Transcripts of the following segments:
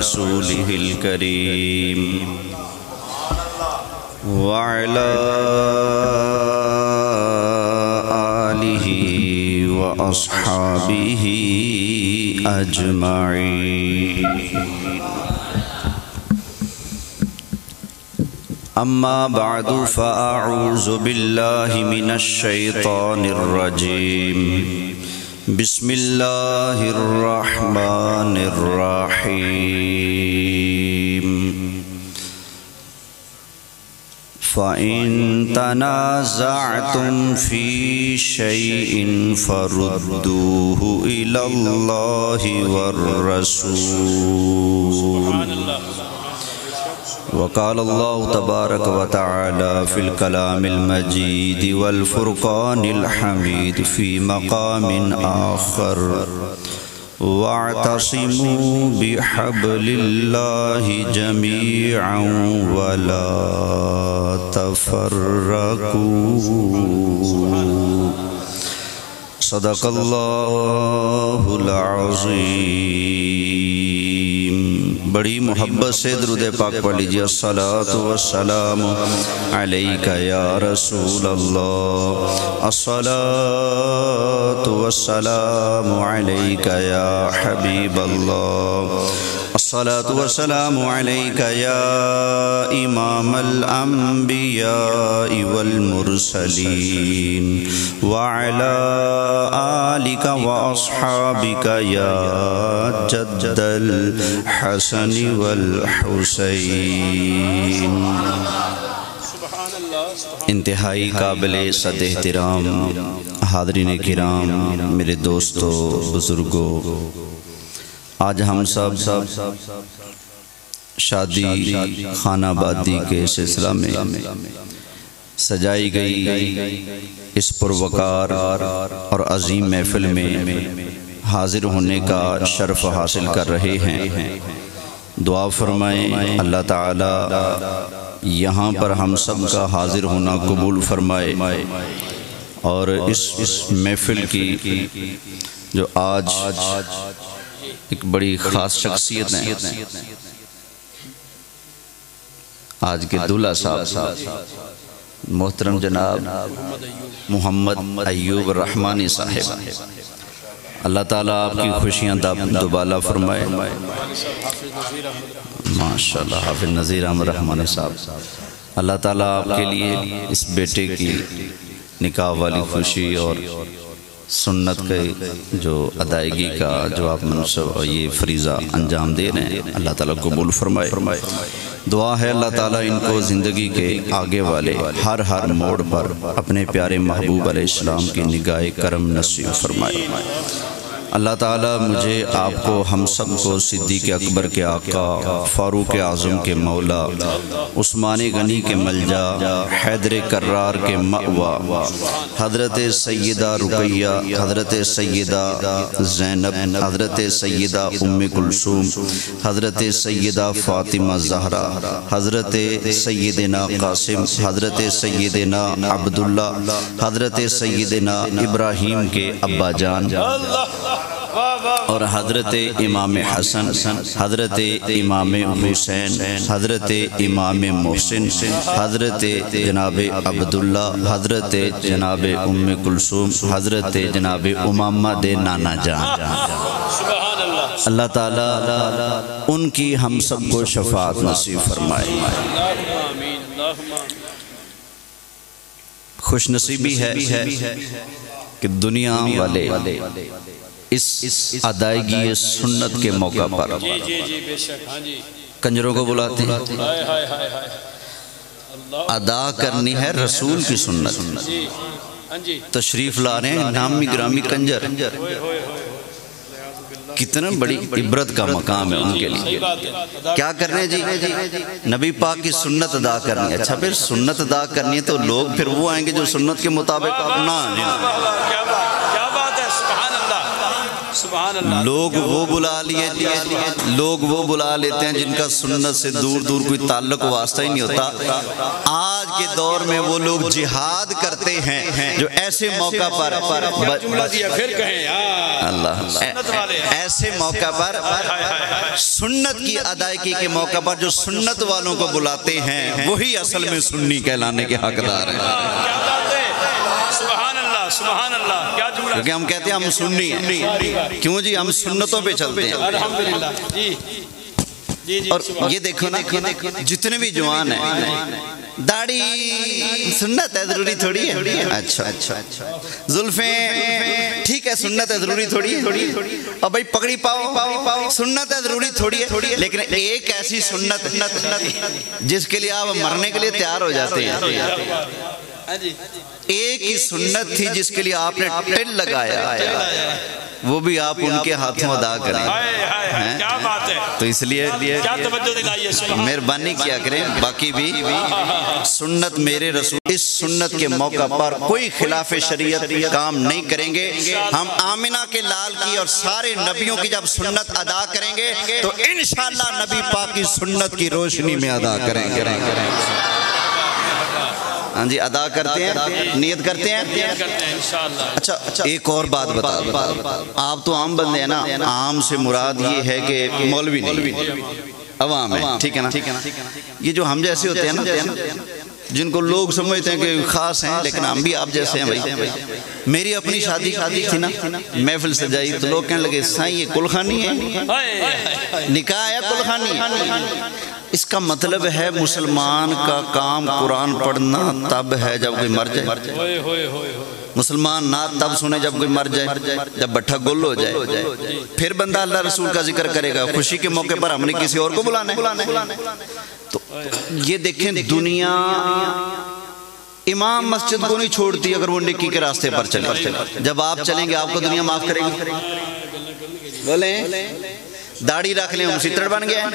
رسوله الكريم وعلى آله وأصحابه أجمعين. أما بعد فأعوذ بالله من الشيطان الرجيم. بسم الله الرحمن الرحيم. فإن تنازعتم في شيء فردوه إلى الله والرسول. وقال الله تبارك وتعالى في الكلام المجيد والفرقان الحميد في مقام آخر: واعتصموا بحبل الله جميعا ولا تفرقوا. صدق الله العظيم. بڑی محبت سے درود پاک پڑھ لیجیے. الصلاۃ والسلام علیک یا رسول اللہ، الصلاۃ والسلام علیک یا حبیب اللہ، الصلاۃ والسلام علیک یا امام الانبیاء والمرسلین وعلی آلک واصحابک یا جد الحسن والحسین. انتہائی قابل صد احترام حاضرین کرام، میرے دوستو، بزرگوں، آج ہم سب شادی خانہ آبادی کے سلسلہ میں سجائی گئی اس پروقار اور عظیم محفل میں حاضر ہونے کا شرف حاصل کر رہے ہیں. دعا فرمائیں اللہ تعالی یہاں پر ہم سب کا حاضر ہونا قبول فرمائے، اور اس محفل کی جو آج ایک بڑی خاص شخصیت ہیں، آج کے دولہا صاحب محترم جناب محمد ایوب الرحمانی صاحب، اللہ تعالیٰ آپ کی خوشیاں دوبالا فرمائے. ماشاءاللہ حافظ نذیر احمد رحمانی صاحب، اللہ تعالیٰ آپ کے لیے اس بیٹے کی نکاح والی خوشی اور سنت کے جو ادائیگی کا جو آپ منصب یہ فریضہ انجام دے رہے ہیں، اللہ تعالیٰ قبول فرمائے. دعا ہے اللہ تعالیٰ ان کو زندگی کے آگے والے ہر موڑ پر اپنے پیارے محبوب علیہ السلام کی نگاہ کرم نصیب فرمائے. اللہ تعالیٰ مجھے آپ کو ہم سب کو صدیق اکبر کے آقا، فاروق اعظم کے مولا، عثمان غنی کے ملجا، حیدر کرار کے مأوا، حضرت سیدہ رقیہ، حضرت سیدہ زینب، حضرت سیدہ ام کلثوم، حضرت سیدہ فاطمہ زہرا، حضرت سیدنا قاسم، حضرت سیدنا عبداللہ، حضرت سیدنا ابراہیم کے ابا جان، اور حضرت امام حسن، حضرت امام حسین، حضرت امام محسن، حضرت جناب عبداللہ، حضرت جناب ام کلثوم، حضرت جناب امامہ دے نانا جان. اللہ تعالیٰ ان کی ہم سب کو شفاعت نصیب فرمائے. خوش نصیبی ہے کہ دنیا والے اس ادائیگی سنت کے موقع پر کنجروں کو بلاتے ہیں. ادا کرنی ہے رسول کی سنت. تشریف لا رہے ہیں نامی گرامی کنجر، کتنا بڑی عبرت کا مقام ہے ان کے لیے. کیا کرنے جی؟ نبی پاک کی سنت ادا کرنی ہے. اچھا پھر سنت ادا کرنی ہے تو لوگ پھر وہ آئیں گے جو سنت کے مطابق اپنا سبحان اللہ. لوگ وہ بلا لیتے ہیں جن کا سنت سے دور دور کوئی تعلق واسطہ ہی نہیں ہوتا. آج کے دور میں وہ لوگ جہاد کرتے ہیں جو ایسے موقع پر ایسے موقع پر سنت کی ادائیگی کے موقع پر جو سنت والوں کو بلاتے ہیں وہی اصل میں سنی کہلانے کے حقدار ہیں. سبحان اللہ سبحان اللہ. کیا جملہ. کیونکہ ہم کہتے ہیں ہم سنی ہیں. کیوں جی؟ ہم سنتوں پہ چلتے ہیں. الحمدللہ. جی جی. اور یہ دیکھو نا جتنے بھی جوان ہیں داڑھی سنت ہے ضروری تھوڑی ہے. اچھا زلفیں ٹھیک ہے سنت ہے ضروری تھوڑی ہے. اور بھائی پگڑی پاؤ سنت ہے ضروری تھوڑی ہے. لیکن ایک ایسی سنت جس کے لیے آپ مرنے کے لیے تیار ہو جاتے ہیں. ایک ہی سنت تھی جس کے لیے آپ نے ٹل لگایا وہ بھی آپ ان کے ہاتھوں ادا کریں. کیا بات ہے. تو اس لیے کیا توجہ دلائیے. مہربانی کیا کریں باقی بھی سنت میرے رسول. اس سنت کے موقع پر کوئی خلاف شریعت کام نہیں کریں گے. ہم آمنہ کے لال کی اور سارے نبیوں کی جب سنت ادا کریں گے تو انشاءاللہ نبی پاک کی سنت کی روشنی میں ادا کریں گے. ہاں جی ادا کرتے ہیں نیت کرتے ہیں. اچھا ایک اور بات بتا. آپ تو عام بندے ہیں نا. عام سے مراد یہ ہے کہ مولوی نہیں عوام ہے. ٹھیک ہے نا. یہ جو ہم جیسے ہوتے ہیں نا جن کو لوگ سمجھتے ہیں کہ خاص ہیں لیکن ہم بھی آپ جیسے ہیں بھائی. میری اپنی شادی تھی نا محفل سجائی تو لوگ کہنے لگے سائیں یہ کلخانی ہے نکاح ہے کلخانی. اس کا مطلب ہے مسلمان کا کام قرآن پڑھنا تب ہے جب کوئی مر جائے. مسلمان نعت تب سنے جب کوئی مر جائے جب بٹھا گل ہو جائے. پھر بندہ اللہ رسول کا ذکر کرے گا. خوشی کے موقع پر ہم نے کسی اور کو بلانا ہے. تو یہ دیکھیں دنیا امام مسجد کو نہیں چھوڑتی اگر وہ نیکی کے راستے پر چلے. جب آپ چلیں گے آپ کو دنیا معاف کرے گی. بولیں داڑھی رکھ لیں مسیتر بن گیا.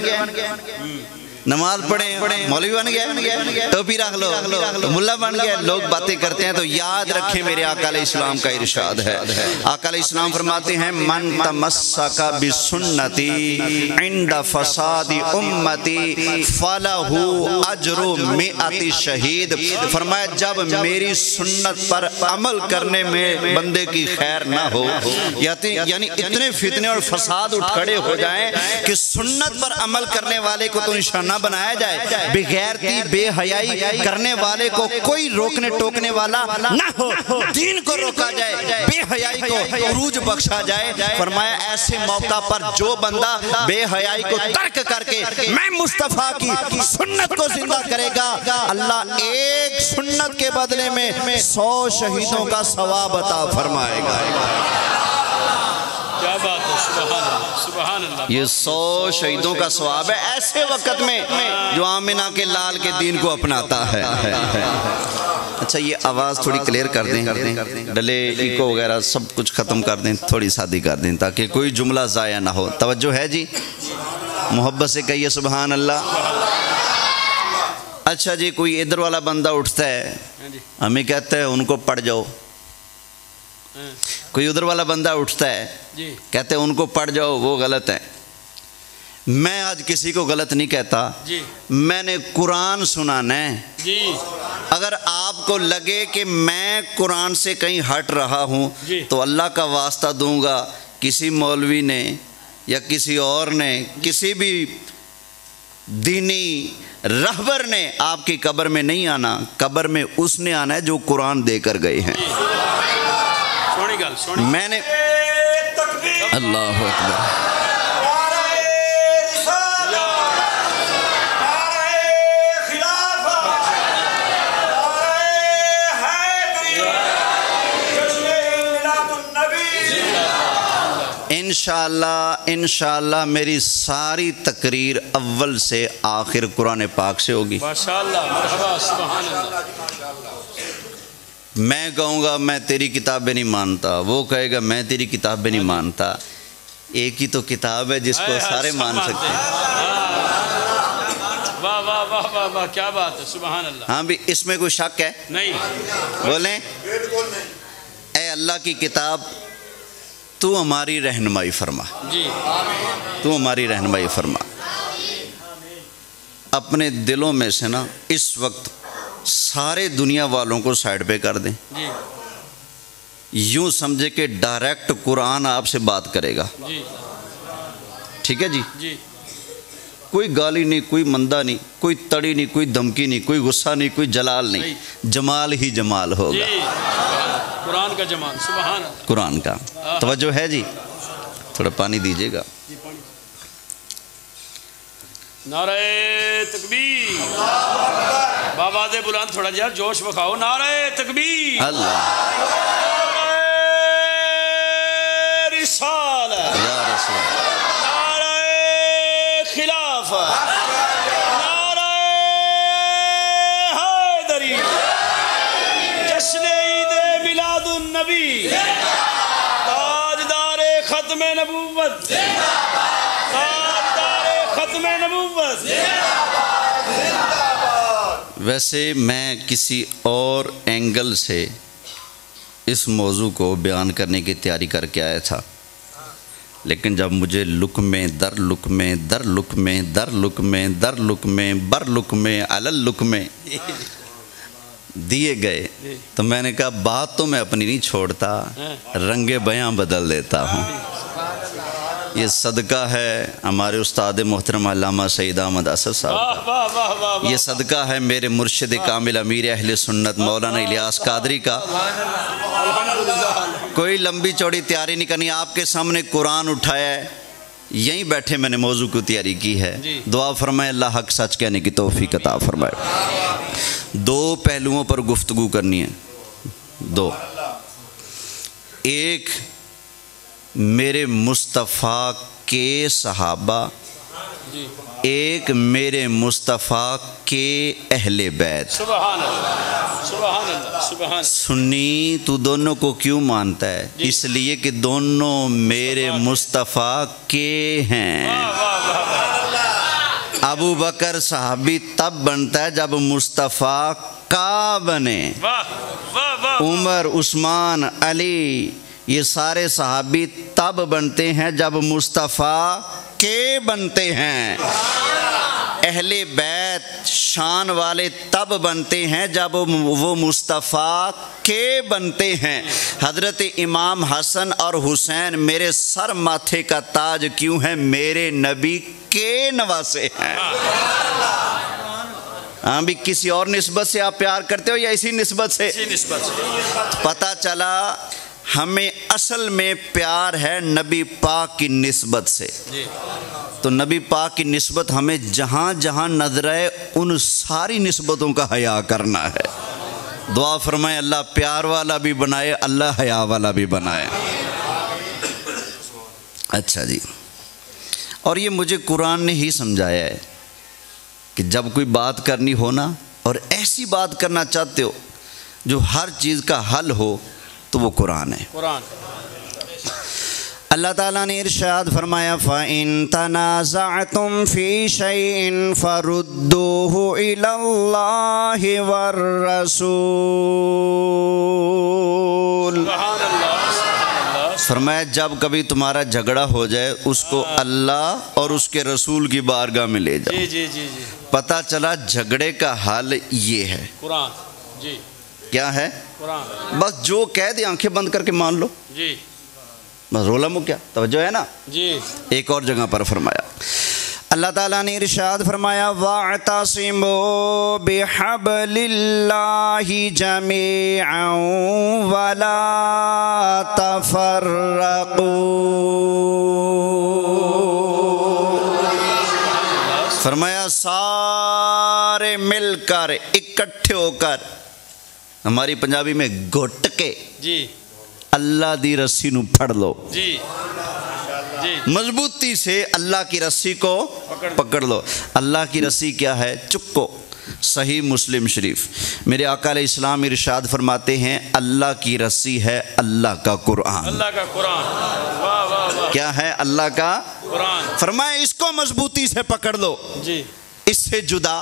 نماز پڑھیں مولوی بن گیا. ٹوپی رکھ لو ملا بن گیا. لوگ باتیں کرتے ہیں تو یاد رکھیں میرے آقا علیہ السلام کا ارشاد ہے. آقا علیہ السلام فرماتے ہیں من تمسک بسنتی عند فساد امتی فلہ اجر 100 شہید. فرمایا جب میری سنت پر عمل کرنے میں بندے کی خیر نہ ہو یعنی اتنے فتنے اور فساد اٹھ کھڑے ہو جائیں کہ سنت پر عمل کرنے والے کو تو نشانہ بنایا جائے. بغیرتی بے حیائی کرنے والے کو کوئی روکنے ٹوکنے والا نہ ہو. دین کو روکا جائے بے حیائی کو عروج بخشا جائے. فرمایا ایسے موقع پر جو بندہ بے حیائی کو ترک کر کے میں مصطفیٰ کی سنت کو زندہ کرے گا اللہ ایک سنت کے بدلے میں 100 شہیدوں کا ثواب عطا فرمائے گا. کیا بات ہے. سبحان اللہ. یہ 100 شہیدوں کا ثواب ہے ایسے وقت میں جو آمنہ کے لال کے دین کو اپناتا ہے. اچھا یہ آواز تھوڑی کلیئر کر دیں. ڈلے ایکو وغیرہ سب کچھ ختم کر دیں. تھوڑی سادی کر دیں تاکہ کوئی جملہ ضائع نہ ہو. توجہ ہے جی. محبت سے کہیے سبحان اللہ. اچھا جی کوئی ادھر والا بندہ اٹھتا ہے ہمیں کہتا ہے ان کو پڑھ جاؤ. کوئی ادھر والا بندہ اٹھتا ہے کہتے ہیں ان کو پڑھ جاؤ وہ غلط ہے. میں آج کسی کو غلط نہیں کہتا. میں نے قرآن سنانا ہے. اگر آپ کو لگے کہ میں قرآن سے کہیں ہٹ رہا ہوں تو اللہ کا واسطہ دوں گا کسی مولوی نے یا کسی اور نے کسی بھی دینی رہبر نے آپ کی قبر میں نہیں آنا. قبر میں اس نے آنا ہے جو قرآن دے کر گئے ہیں. میں نے اللہ اکبر. انشاءاللہ میری ساری تقریر اول سے آخر قرآن پاک سے ہوگی. میں کہوں گا میں تیری کتابیں نہیں مانتا. وہ کہے گا میں تیری کتابیں نہیں مانتا. ایک ہی تو کتاب ہے جس کو سارے مان سکتے ہیں. واہ واہ واہ واہ واہ کیا بات ہے. سبحان اللہ. ہاں بھی اس میں کوئی شک ہے نہیں؟ بولیں اے اللہ کی کتاب تو ہماری رہنمائی فرما، جی تو ہماری رہنمائی فرما۔ اپنے دلوں میں سے نا اس وقت سارے دنیا والوں کو سائڈ پہ کر دیں، جی یوں سمجھے کہ ڈائریکٹ قرآن آپ سے بات کرے گا، جی ٹھیک ہے جی؟ جی کوئی گالی نہیں، کوئی مندہ نہیں، کوئی تڑی نہیں، کوئی دھمکی نہیں، کوئی غصہ نہیں، کوئی جلال نہیں، جمال ہی جمال ہوگا جی، قرآن کا جمال، سبحان اللہ۔ قرآن کا۔ توجہ ہے جی؟ تھوڑا پانی دیجیے گا۔ نعرہ تکبیر، بابا دے بلند تھوڑا جہا جوش بکھاؤ، نعرہ تکبیر، اللہ نعرہ رسالت، یا رسول نعرہ خلافت، نعرہ حیدری، جشن عید میلاد النبی، تاجدار ختم نبوت، تاجدار ختم نبوت۔ ویسے میں کسی اور اینگل سے اس موضوع کو بیان کرنے کی تیاری کر کے آیا تھا، لیکن جب مجھے لقمے در لقمے در لقمے در لقمے در لقمے بر لقمے علل لقمے دیے گئے تو میں نے کہا بات تو میں اپنی نہیں چھوڑتا، رنگ بیاں بدل دیتا ہوں۔ یہ صدقہ ہے ہمارے استاد محترم علامہ سید احمد اسد صاحب کا، واہ واہ واہ واہ، یہ صدقہ ہے میرے مرشد کامل امیر اہل سنت مولانا الیاس قادری کا۔ کوئی لمبی چوڑی تیاری نہیں کرنی، آپ کے سامنے قرآن اٹھایا ہے، یہیں بیٹھے میں نے موضوع کی تیاری کی ہے۔ دعا فرمائے اللہ حق سچ کہنے کی توفیق عطا فرمائے۔ دو پہلوؤں پر گفتگو کرنی ہے، دو۔ ایک میرے مصطفیٰ کے صحابہ، ایک میرے مصطفیٰ کے اہل بیت۔ سبحان اللہ، سبحان اللہ، سبحان اللہ۔ سنی تو دونوں کو کیوں مانتا ہے؟ اس لیے کہ دونوں میرے مصطفیٰ کے ہیں۔ ابو بکر صحابی تب بنتا ہے جب مصطفیٰ کا بنے، واہ واہ واہ، عمر، عثمان، علی، یہ سارے صحابی تب بنتے ہیں جب مصطفیٰ کے بنتے ہیں۔ اہل بیت شان والے تب بنتے ہیں جب وہ مصطفیٰ کے بنتے ہیں۔ حضرت امام حسن اور حسین میرے سر ماتھے کا تاج کیوں ہے؟ میرے نبی کے نواسے ہیں۔ ہاں بھی کسی اور نسبت سے آپ پیار کرتے ہو یا اسی نسبت سے؟ اسی نسبت سے۔ پتہ چلا ہمیں اصل میں پیار ہے نبی پاک کی نسبت سے، تو نبی پاک کی نسبت ہمیں جہاں جہاں نظر ہے ان ساری نسبتوں کا حیا کرنا ہے۔ دعا فرمائے اللہ پیار والا بھی بنائے، اللہ حیا والا بھی بنائے۔ اچھا جی، اور یہ مجھے قرآن نے ہی سمجھایا ہے کہ جب کوئی بات کرنی ہو نا، اور ایسی بات کرنا چاہتے ہو جو ہر چیز کا حل ہو، تو وہ قرآن ہے۔ قرآن۔ اللہ تعالیٰ نے ارشاد فرمایا فَإِن تَنَازَعْتُمْ فِي شَيْءٍ فَرُدُّوهُ إِلَى اللَّهِ وَالرَّسُولِ۔ سبحان اللہ۔ فرمایا جب کبھی تمہارا جھگڑا ہو جائے اس کو اللہ اور اس کے رسول کی بارگاہ میں لے جاؤ۔ جی جی جی جی، پتہ چلا جھگڑے کا حل یہ ہے۔ قرآن، جی کیا ہے؟ قرآن، بس جو کہہ دے آنکھیں بند کر کے مان لو، جی بس رولا مو کیا؟ توجہ ہے نا؟ جی۔ ایک اور جگہ پر فرمایا اللہ تعالیٰ نے ارشاد فرمایا وَاعْتَصِمُوا بِحَبْلِ اللَّهِ جَمِيعًا وَلَا تَفَرَّقُوا۔ فرمایا سارے مل کر اکٹھے ہو کر، ہماری پنجابی میں گھٹ کے، جی اللہ دی رسی نو پھڑ لو، جی جی، مضبوطی سے اللہ کی رسی کو پکڑ لو۔ اللہ کی رسی کیا ہے؟ چکو۔ صحیح مسلم شریف میرے آقا علیہ السلام ارشاد فرماتے ہیں اللہ کی رسی ہے اللہ کا قرآن۔ اللہ کا قرآن، واہ واہ واہ، کیا ہے؟ اللہ کا قرآن، فرمایا اس کو مضبوطی سے پکڑ لو، جی اس سے جدا۔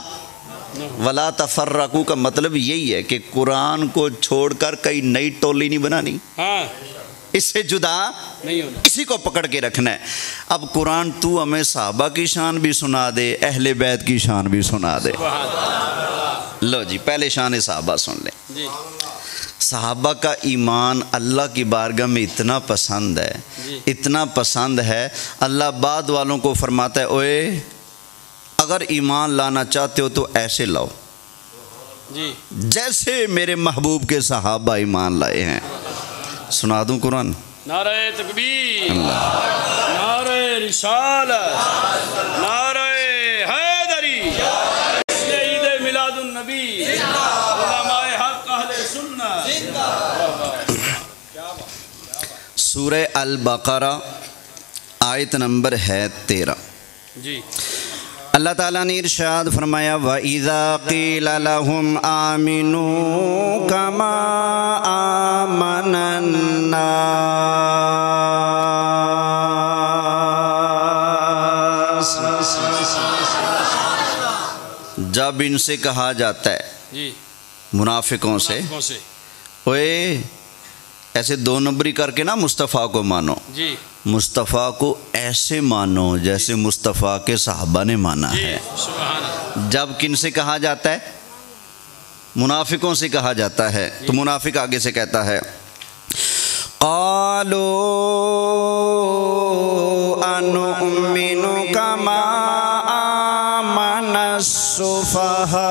ولا تفرقوا کا مطلب یہی ہے کہ قرآن کو چھوڑ کر کئی نئی ٹولی نہیں بنانی، ہاں اس سے جدا نہیں ہونا، اسی کو پکڑ کے رکھنا ہے۔ اب قرآن تو ہمیں صحابہ کی شان بھی سنا دے، اہل بیت کی شان بھی سنا دے۔ لو جی پہلے شان صحابہ سن لیں۔ جی صحابہ کا ایمان اللہ کی بارگاہ میں اتنا پسند ہے، اتنا پسند ہے، اللہ بعد والوں کو فرماتا ہے اوئے اگر ایمان لانا چاہتے ہو تو ایسے لاؤ جی جیسے میرے محبوب کے صحابہ ایمان لائے ہیں۔ سنا دوں قرآن؟ نعرہ تکبیر، نعرہ رسالت، نعرہ حیدری، عید میلاد النبی، علماء حق اہل سنت۔ سورہ البقرہ آیت نمبر ہے 13۔ جی اللہ تعالیٰ نے ارشاد فرمایا وَإِذَا قِيلَ لَهُمْ آمِنُوا كَمَا آمَنَ النَّاسِ، جب ان سے کہا جاتا ہے جی منافقوں سے اوئے ایسے دو نمبری کر کے نا مصطفیٰ کو مانو، جی مصطفیٰ کو ایسے مانو جیسے مصطفیٰ کے صحابہ نے مانا ہے۔ سبحان اللہ۔ جب کن سے کہا جاتا ہے؟ منافقوں سے کہا جاتا ہے، تو منافق آگے سے کہتا ہے قالوا انؤمن کما آمن السفہاء،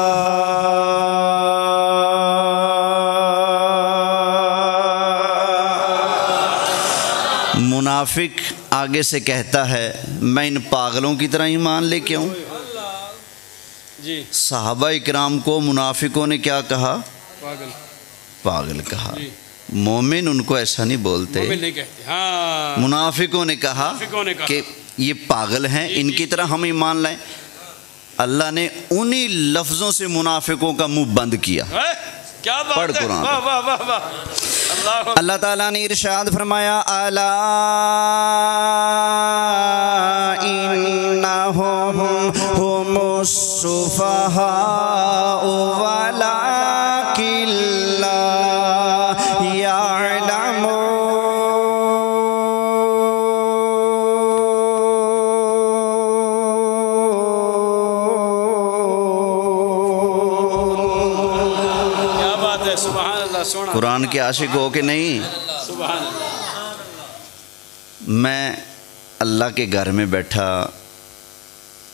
منافق آگے سے کہتا ہے میں ان پاگلوں کی طرح ایمان لے کے آؤں۔ جی صحابہ اکرام کو منافقوں نے کیا کہا؟ پاگل، پاگل کہا۔ جی مومن ان کو ایسا نہیں بولتے، مومن نہیں کہتے، ہاں منافقوں نے کہا منافقوں نے کہا کہ یہ پاگل ہیں، ان کی طرح ہم ایمان لائیں۔ اللہ نے انہی لفظوں سے منافقوں کا منہ بند کیا۔ کیا بات پڑھ ہے، قرآن۔ واہ واہ واہ واہ، اللہ تعالیٰ نے ارشاد فرمایا الا انہم ہم السفہاء ولکن لا سونا قرآن کے عاشق ہو کہ نہیں؟ سبحان اللہ۔ میں اللہ کے گھر میں بیٹھا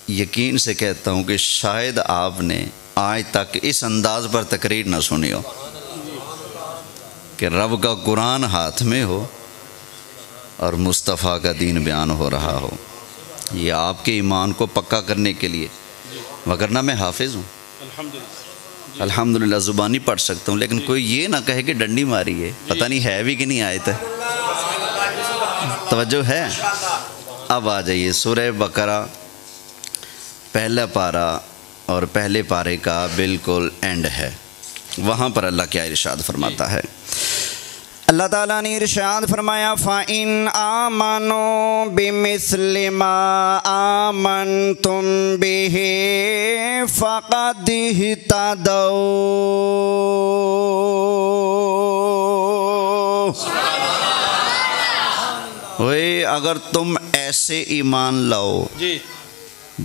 یقین سے کہتا ہوں کہ شاید آپ نے آج تک اس انداز پر تقریر نہ سنی ہو کہ رب کا قرآن ہاتھ میں ہو اور مصطفیٰ کا دین بیان ہو رہا ہو۔ یہ آپ کے ایمان کو پکا کرنے کے لیے، وگرنہ میں حافظ ہوں، الحمدللہ زبانی پڑھ سکتا ہوں، لیکن کوئی یہ نہ کہے کہ ڈنڈی ماری ہے، پتہ نہیں ہے بھی کہ نہیں آیت ہے۔ توجہ ہے؟ اب آ جائیے سورہ بقرہ پہلا پارہ اور پہلے پارے کا بالکل اینڈ ہے، وہاں پر اللہ کیا ارشاد فرماتا ہے؟ اللہ تعالیٰ نے ارشاد فرمایا فَإِنْ آمَنُوا بِمِثْلِ مَا آمَنْتُمْ بِهِ فَقَدِ اهْتَدَوْا۔ اگر تم ایسے ایمان لاؤ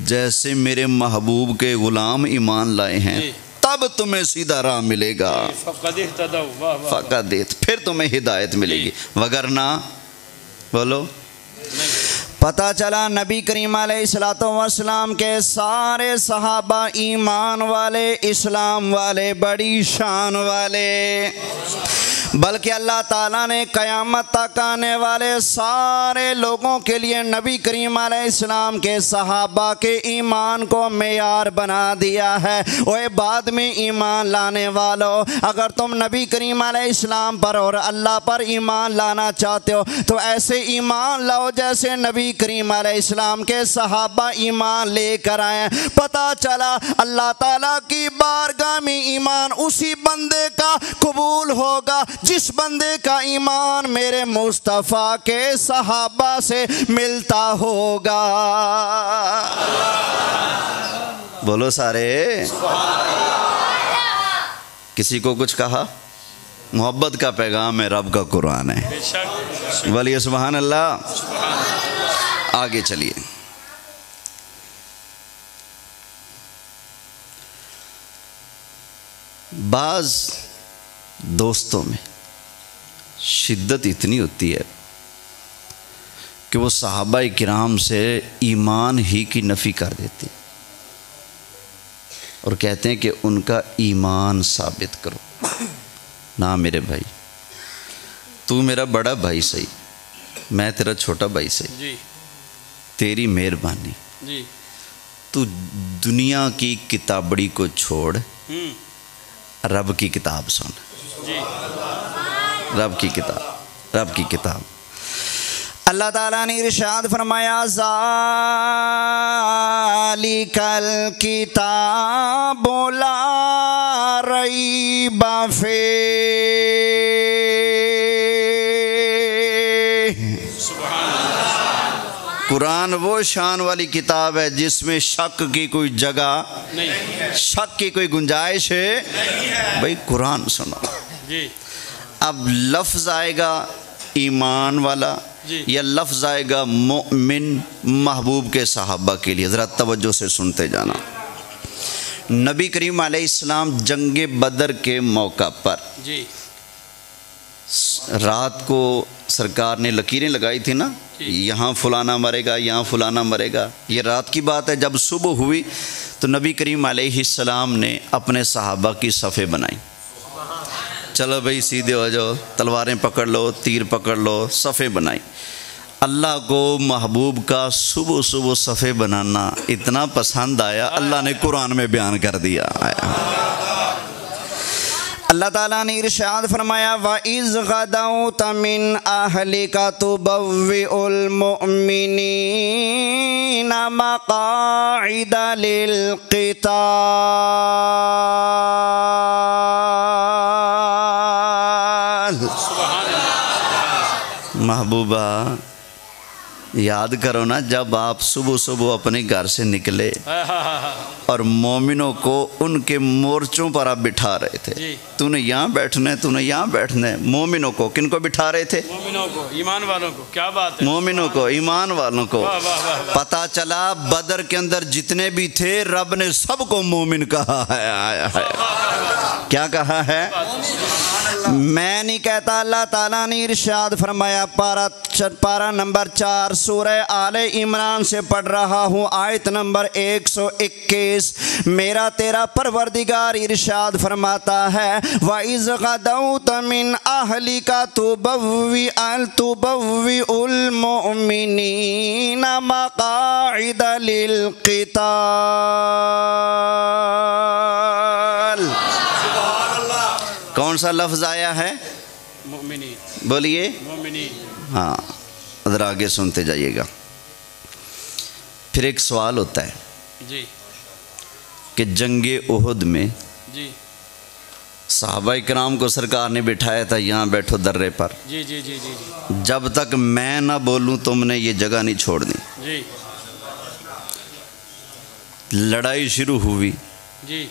جیسے میرے محبوب کے غلام ایمان لائے ہیں تب تمہیں سیدھا راہ ملے گا، فقط پھر تمہیں ہدایت ملے گی، وگرنہ بولو۔ پتہ چلا نبی کریم علیہ السلام کے سارے صحابہ ایمان والے، اسلام والے، بڑی شان والے، بلکہ اللہ تعالیٰ نے قیامت تک آنے والے سارے لوگوں کے لیے نبی کریم علیہ السلام کے صحابہ کے ایمان کو معیار بنا دیا ہے۔ وہ بعد میں ایمان لانے والوں، اگر تم نبی کریم علیہ السلام پر اور اللہ پر ایمان لانا چاہتے ہو تو ایسے ایمان لاؤ جیسے نبی کریم علیہ السلام کے صحابہ ایمان لے کر آئے۔ پتہ چلا اللہ تعالیٰ کی بارگاہ میں ایمان اسی بندے کا قبول ہوگا جس بندے کا ایمان میرے مصطفیٰ کے صحابہ سے ملتا ہوگا۔ بولو سارے، کسی کو کچھ کہا؟ محبت کا پیغام ہے، رب کا قرآن ہے۔ بولیے سبحان اللہ. آگے چلیے. بعض دوستوں میں شدت اتنی ہوتی ہے کہ وہ صحابہ کرام سے ایمان ہی کی نفی کر دیتے اور کہتے ہیں کہ ان کا ایمان ثابت کرو. نہ میرے بھائی، تو میرا بڑا بھائی صحیح، میں تیرا چھوٹا بھائی صحیح، جی تیری مہربانی، جی تو دنیا کی کتابڑی کو چھوڑ، رب کی کتاب سن. جی رب کی کتاب، رب کی کتاب. اللہ تعالیٰ نے ارشاد فرمایا ذالک الکتاب لا ریب فیہ. قرآن وہ شان والی کتاب ہے جس میں شک کی کوئی جگہ نہیں، شک کی کوئی گنجائش ہے. بھائی قرآن سنو. جی اب لفظ آئے گا ایمان والا جی. یا لفظ آئے گا مؤمن محبوب کے صحابہ کے لیے. ذرا توجہ سے سنتے جانا. نبی کریم علیہ السلام جنگ بدر کے موقع پر جی رات کو سرکار نے لکیریں لگائی تھی نا، یہاں فلانا مرے گا، یہاں فلانا مرے گا. یہ رات کی بات ہے. جب صبح ہوئی تو نبی کریم علیہ السلام نے اپنے صحابہ کی صفیں بنائی. چلو بھائی سیدھے ہو جاؤ، تلواریں پکڑ لو، تیر پکڑ لو. صفیں بنائی. اللہ کو محبوب کا صبح صبح صفیں بنانا اتنا پسند آیا، اللہ نے قرآن میں بیان کر دیا. اللہ تعالیٰ نے ارشاد فرمایا وَإِذْ غَدَوْتَ مِنْ أَهْلِكَ تُبَوِّئُ الْمُؤْمِنِينَ مَقَاعِدَ لِلْقِتَالِ. محبوبہ یاد کرو نا، جب آپ صبح صبح اپنے گھر سے نکلے اور مومنوں کو ان کے مورچوں پر آپ بٹھا رہے تھے. جی. تو نے یہاں بیٹھنا ہے، تو نے یہاں بیٹھنا ہے. مومنوں کو کن کو بٹھا رہے تھے؟ مومنوں کو، ایمان والوں کو. کیا بات ہے. مومنوں کو، ایمان والوں کو. واہ واہ واہ واہ. پتا چلا بدر کے اندر جتنے بھی تھے رب نے سب کو مومن کہا ہے. کیا کہا ہے؟ میں نہیں کہتا، اللہ تعالیٰ نے ارشاد فرمایا. پارہ نمبر 4 سورہ آل عمران سے پڑھ رہا ہوں، آیت نمبر 121. میرا تیرا پروردگار ارشاد فرماتا ہے وَإِذْ غَدَوْتَ مِنْ أَهْلِكَ تُبَوِّئُ الْمُؤْمِنِينَ مَقَاعِدَ لِلْقِتَالِ. کون سا لفظ آیا ہے؟ مومنین. بولیے. مومنین. ہاں ادھر آگے سنتے جائیے گا. پھر ایک سوال ہوتا ہے جی کہ جنگ احد میں جی صحابہ کرام کو سرکار نے بٹھایا تھا یہاں بیٹھو درے پر. جی جی جی جی جب تک میں نہ بولوں تم نے یہ جگہ نہیں چھوڑنی. جی لڑائی شروع ہوئی. جی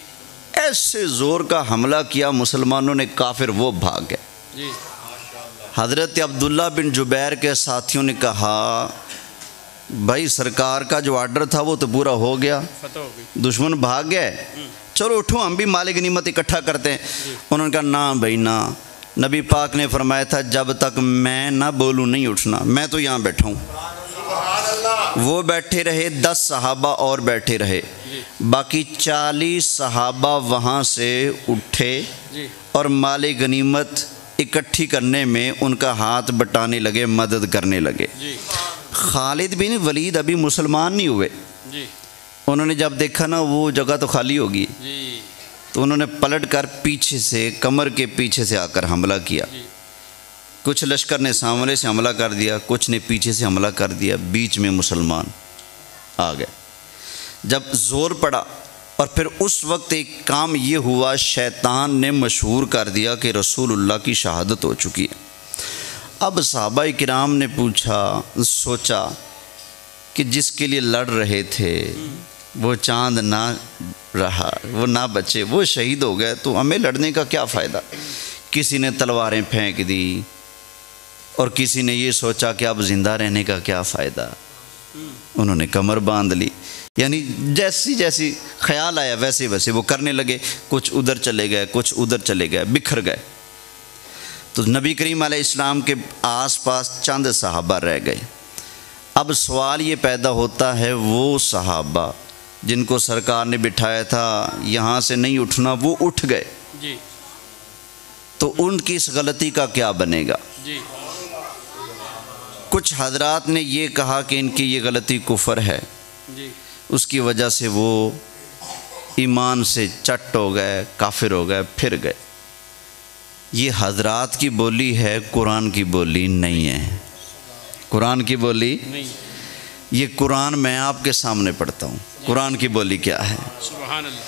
ایسے زور کا حملہ کیا مسلمانوں نے، کافر وہ بھاگ گئے. جی حضرت عبداللہ بن جبیر کے ساتھیوں نے کہا بھائی سرکار کا جو آرڈر تھا وہ تو پورا ہو گیا، فتح ہو گئی. دشمن بھاگ گئے، چلو اٹھو ہم بھی مال غنیمت اکٹھا کرتے ہیں. انہوں نے کہا نہ بھائی نہ، نبی پاک نے فرمایا تھا جب تک میں نہ بولوں نہیں اٹھنا، میں تو یہاں بیٹھا ہوں. وہ بیٹھے رہے، 10 صحابہ اور بیٹھے رہے، باقی 40 صحابہ وہاں سے اٹھے اور مال غنیمت اکٹھی کرنے میں ان کا ہاتھ بٹانے لگے، مدد کرنے لگے. خالد بن ولید ابھی مسلمان نہیں ہوئے. انہوں نے جب دیکھا نا وہ جگہ تو خالی ہوگی تو انہوں نے پلٹ کر پیچھے سے، کمر کے پیچھے سے آ کر حملہ کیا. کچھ لشکر نے سامنے سے حملہ کر دیا، کچھ نے پیچھے سے حملہ کر دیا، بیچ میں مسلمان آ گئے. جب زور پڑا اور پھر اس وقت ایک کام یہ ہوا، شیطان نے مشہور کر دیا کہ رسول اللہ کی شہادت ہو چکی ہے. اب صحابہ کرام نے سوچا کہ جس کے لیے لڑ رہے تھے وہ چاند نہ رہا، وہ نہ بچے، وہ شہید ہو گئے، تو ہمیں لڑنے کا کیا فائدہ. کسی نے تلواریں پھینک دی، اور کسی نے یہ سوچا کہ اب زندہ رہنے کا کیا فائدہ، انہوں نے کمر باندھ لی، یعنی جیسی جیسی خیال آیا ویسے ویسے وہ کرنے لگے، کچھ ادھر چلے گئے کچھ ادھر چلے گئے، بکھر گئے۔ تو نبی کریم علیہ السلام کے آس پاس چند صحابہ رہ گئے۔ اب سوال یہ پیدا ہوتا ہے، وہ صحابہ جن کو سرکار نے بٹھایا تھا یہاں سے نہیں اٹھنا، وہ اٹھ گئے جی، تو ان کی اس غلطی کا کیا بنے گا؟ جی، کچھ حضرات نے یہ کہا کہ ان کی یہ غلطی کفر ہے، جی، اس کی وجہ سے وہ ایمان سے چٹ ہو گئے، کافر ہو گئے، پھر گئے۔ یہ حضرات کی بولی ہے، قرآن کی بولی نہیں ہے۔ قرآن کی بولی نہیں، یہ قرآن میں آپ کے سامنے پڑھتا ہوں، قرآن کی بولی کیا ہے؟ سبحان اللہ،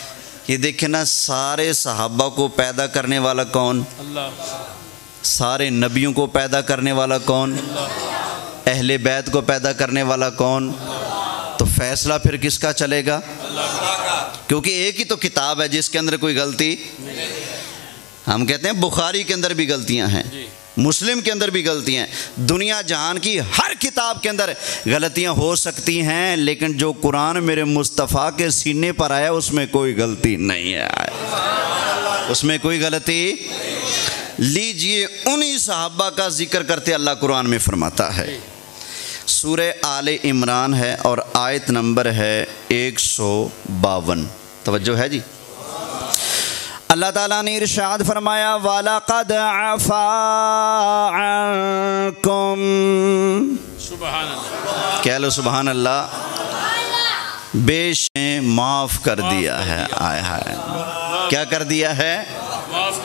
یہ دیکھیں نا، سارے صحابہ کو پیدا کرنے والا کون؟ اللہ، سارے نبیوں کو پیدا کرنے والا کون؟ اہل بیت کو پیدا کرنے والا کون؟ تو فیصلہ پھر کس کا چلے گا؟ کیونکہ ایک ہی تو کتاب ہے جس کے اندر کوئی غلطی، ہم کہتے ہیں بخاری کے اندر بھی غلطیاں ہیں، مسلم کے اندر بھی غلطیاں ہیں، دنیا جہان کی ہر کتاب کے اندر غلطیاں ہو سکتی ہیں، لیکن جو قرآن میرے مصطفیٰ کے سینے پر آیا اس میں کوئی غلطی نہیں ہے، اس میں کوئی غلطی۔ لیجئے انہی صحابہ کا ذکر کرتے اللہ قرآن میں فرماتا ہے، سورہ آل عمران ہے اور آیت نمبر ہے 152، توجہ ہے جی۔ اللہ تعالیٰ نے ارشاد فرمایا، وَلَقَدْ عَفَا عَنْكُمْ، سبحان اللہ، کہہ لو سبحان اللہ، بے شک معاف کر دیا ہے، آئے ہائے، کیا کر دیا ہے؟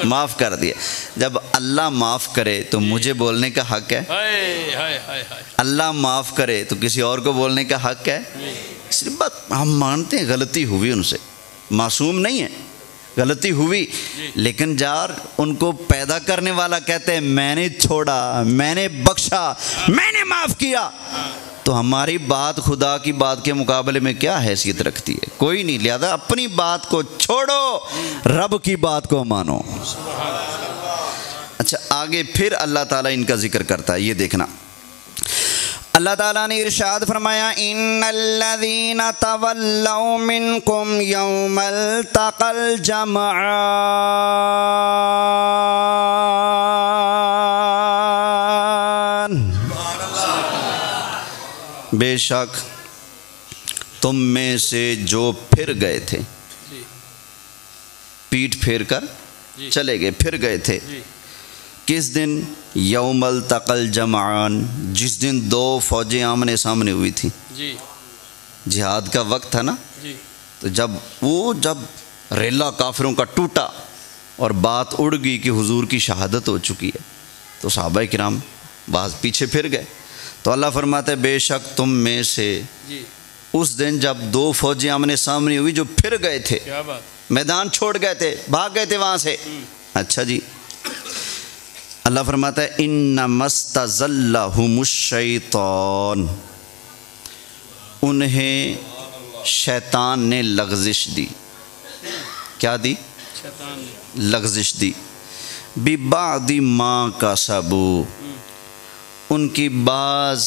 معاف کر دیا۔ جب اللہ معاف کرے تو مجھے بولنے کا حق ہے؟ ہائے ہائے ہائے ہائے، اللہ معاف کرے تو کسی اور کو بولنے کا حق ہے؟ صرف بات ہم مانتے ہیں غلطی ہوئی ان سے، معصوم نہیں ہے، غلطی ہوئی، لیکن جار ان کو پیدا کرنے والا کہتے ہیں میں نے چھوڑا، میں نے بخشا، میں نے معاف کیا، تو ہماری بات خدا کی بات کے مقابلے میں کیا حیثیت رکھتی ہے؟ کوئی نہیں۔ لہذا اپنی بات کو چھوڑو، رب کی بات کو مانو۔ اچھا آگے پھر اللہ تعالیٰ ان کا ذکر کرتا ہے، یہ دیکھنا، اللہ تعالیٰ نے ارشاد فرمایا، ان الذین تولوا منکم یوم التقى الجمعان، بے شک تم میں سے جو پھر گئے تھے، پیٹ پھیر کر چلے گئے، پھر گئے تھے، کس دن؟ یوم التقى الجمعان، جس دن دو فوجیں آمنے سامنے ہوئی تھی، جہاد کا وقت تھا نا، تو جب ریلا کافروں کا ٹوٹا اور بات اڑ گئی کہ حضور کی شہادت ہو چکی ہے، تو صحابہ کرام بعض پیچھے پھر گئے، تو اللہ فرماتا ہے بے شک تم میں سے اس دن جب دو فوجیں آمنے سامنے ہوئی جو پھر گئے تھے، میدان چھوڑ گئے تھے، بھاگ گئے تھے وہاں سے، اچھا جی، اللہ فرماتا ہے انما استزلهم الشیطان، انہیں شیطان نے لغزش دی، کیا دی؟ لغزش دی، ببعض ما کسبوا، ان کی بعض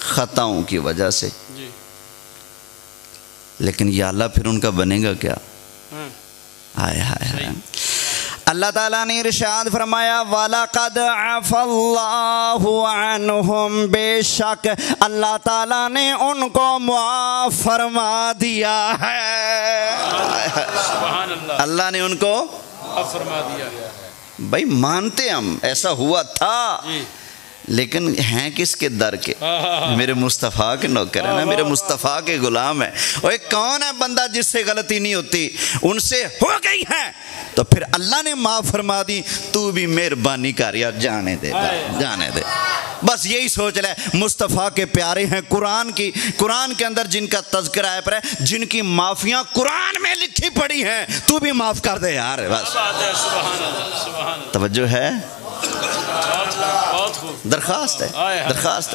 خطاؤں کی وجہ سے، لیکن یا اللہ پھر ان کا بنے گا کیا؟ ہائے ہائے ہائے، اللہ تعالیٰ نے ارشاد فرمایا، وَلَقَدْ عَفَا اللَّهُ عَنْهُمْ، بے شک اللہ تعالیٰ نے ان کو معاف فرما دیا ہے، اللہ نے ان کو فرما دیا ہے۔ بھائی مانتے ہم ایسا ہوا تھا، لیکن ہیں کس کے در کے؟ میرے مصطفیٰ کے نوکر ہیں نا، میرے مصطفیٰ کے غلام ہیں، اور ایک کون ہے بندہ جس سے غلطی نہیں ہوتی؟ ان سے ہو گئی ہے تو پھر اللہ نے معاف فرما دی، تو بھی مہربانی کر یار، جانے دے جانے دے، بس یہی سوچ لے، مصطفیٰ کے پیارے ہیں، قرآن کے اندر جن کا تذکرہ ہے پر ہے، جن کی معافیاں قرآن میں لکھی پڑی ہیں، تو بھی معاف کر دے یار، بس توجہ ہے، درخواست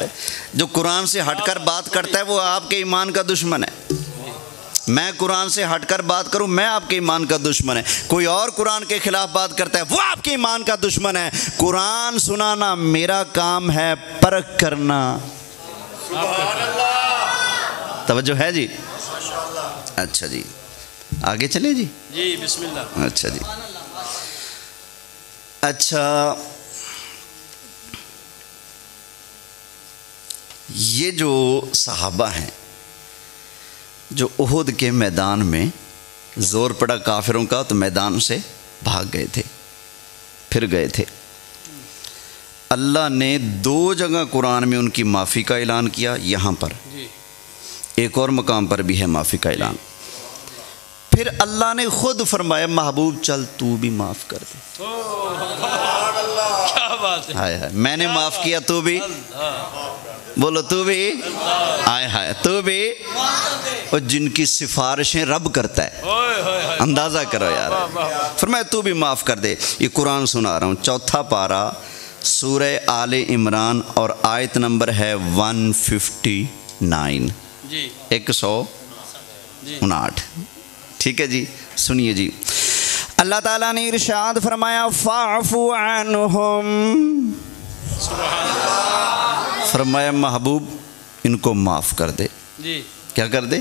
ہے، جو قرآن سے ہٹ کر بات کرتا ہے وہ آپ کے ایمان کا دشمن ہے، میں قرآن سے ہٹ کر بات کروں میں آپ کے ایمان کا دشمن ہے، کوئی اور قرآن کے خلاف بات کرتا ہے وہ آپ کے ایمان کا دشمن ہے۔ قرآن سنانا میرا کام ہے، پرکھ کرنا توجہ ہے جی؟ اچھا جی آگے چلیں جی؟ جی بسم اللہ۔ اچھا جی اچھا، یہ جو صحابہ ہیں جو احد کے میدان میں زور پڑا کافروں کا تو میدان سے بھاگ گئے تھے، پھر گئے تھے، اللہ نے 2 جگہ قرآن میں ان کی معافی کا اعلان کیا، یہاں پر ایک اور مقام پر بھی ہے معافی کا اعلان۔ پھر اللہ نے خود فرمایا محبوب چل تو بھی معاف کر دے، کیا بات ہے، ہائے ہائے میں نے معاف کیا تو بھی، بولو تو بھی، ہائے ہائے تو بھی، اور جن کی سفارشیں رب کرتا ہے اندازہ کرو یار، فرمایا تو بھی معاف کر دے۔ یہ قرآن سنا رہا ہوں، 4 پارہ سورہ آل عمران اور آیت نمبر ہے 159 جی 159، ٹھیک ہے جی؟ سنیے جی، اللہ تعالیٰ نے ارشاد فرمایا فاعف عنہم، فرمایا محبوب ان کو معاف کر دے، جی کیا کر دے؟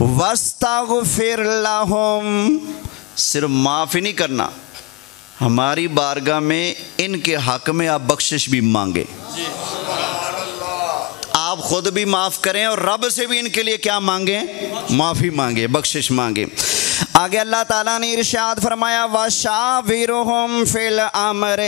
واستغفر لہم، صرف معاف ہی نہیں کرنا، ہماری بارگاہ میں ان کے حق میں آپ بخشش بھی مانگے، آپ خود بھی معاف کریں اور رب سے بھی ان کے لیے کیا مانگیں؟ معافی مانگے، بخشش مانگے۔ آگے اللہ تعالیٰ نے ارشاد فرمایا وَشَاوِرُهُمْ فِي الْأَمْرِ،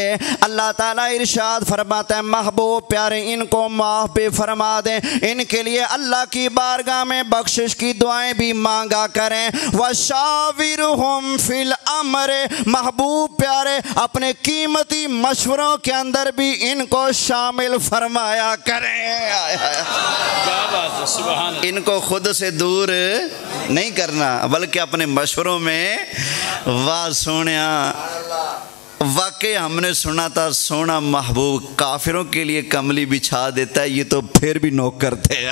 اللہ تعالیٰ ارشاد فرماتا ہے محبوب پیارے ان کو معاف بھی فرما دیں، ان کے لیے اللہ کی بارگاہ میں بخشش کی دعائیں بھی مانگا کریں۔ وَشَاوِرُهُمْ فِي الْأَمْرِ، محبوب پیارے اپنے قیمتی مشوروں کے اندر بھی ان کو شامل فرمایا کریں، کیا بات ہے، سبحان اللہ، ان کو خود سے دور نہیں کرنا بلکہ اپنے مشوروں میں۔ واہ سونیا، واقعی ہم نے سنا تھا سونا محبوب کافروں کے لیے کملی بچھا دیتا ہے، یہ تو پھر بھی نوکر تھے،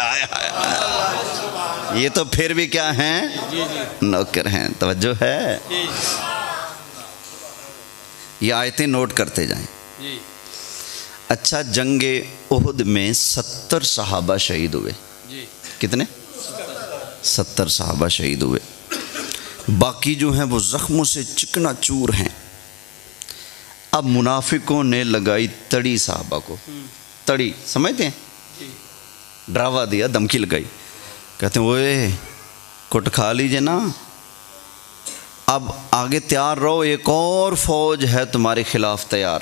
یہ تو پھر بھی کیا ہیں؟ نوکر ہیں، توجہ ہے؟ یہ آیتیں نوٹ کرتے جائیں۔ اچھا، جنگ احد میں 70 صحابہ شہید ہوئے، کتنے؟ 70 صحابہ شہید ہوئے، باقی جو ہیں وہ زخموں سے چکنا چور ہیں۔ اب منافقوں نے لگائی تڑی صحابہ کو، تڑی سمجھتے ہیں؟ ڈراوا دیا، دھمکی لگائی، کہتے ہیں اوئے کٹ کھا لیجئے نا، اب آگے تیار رہو، ایک اور فوج ہے تمہارے خلاف تیار،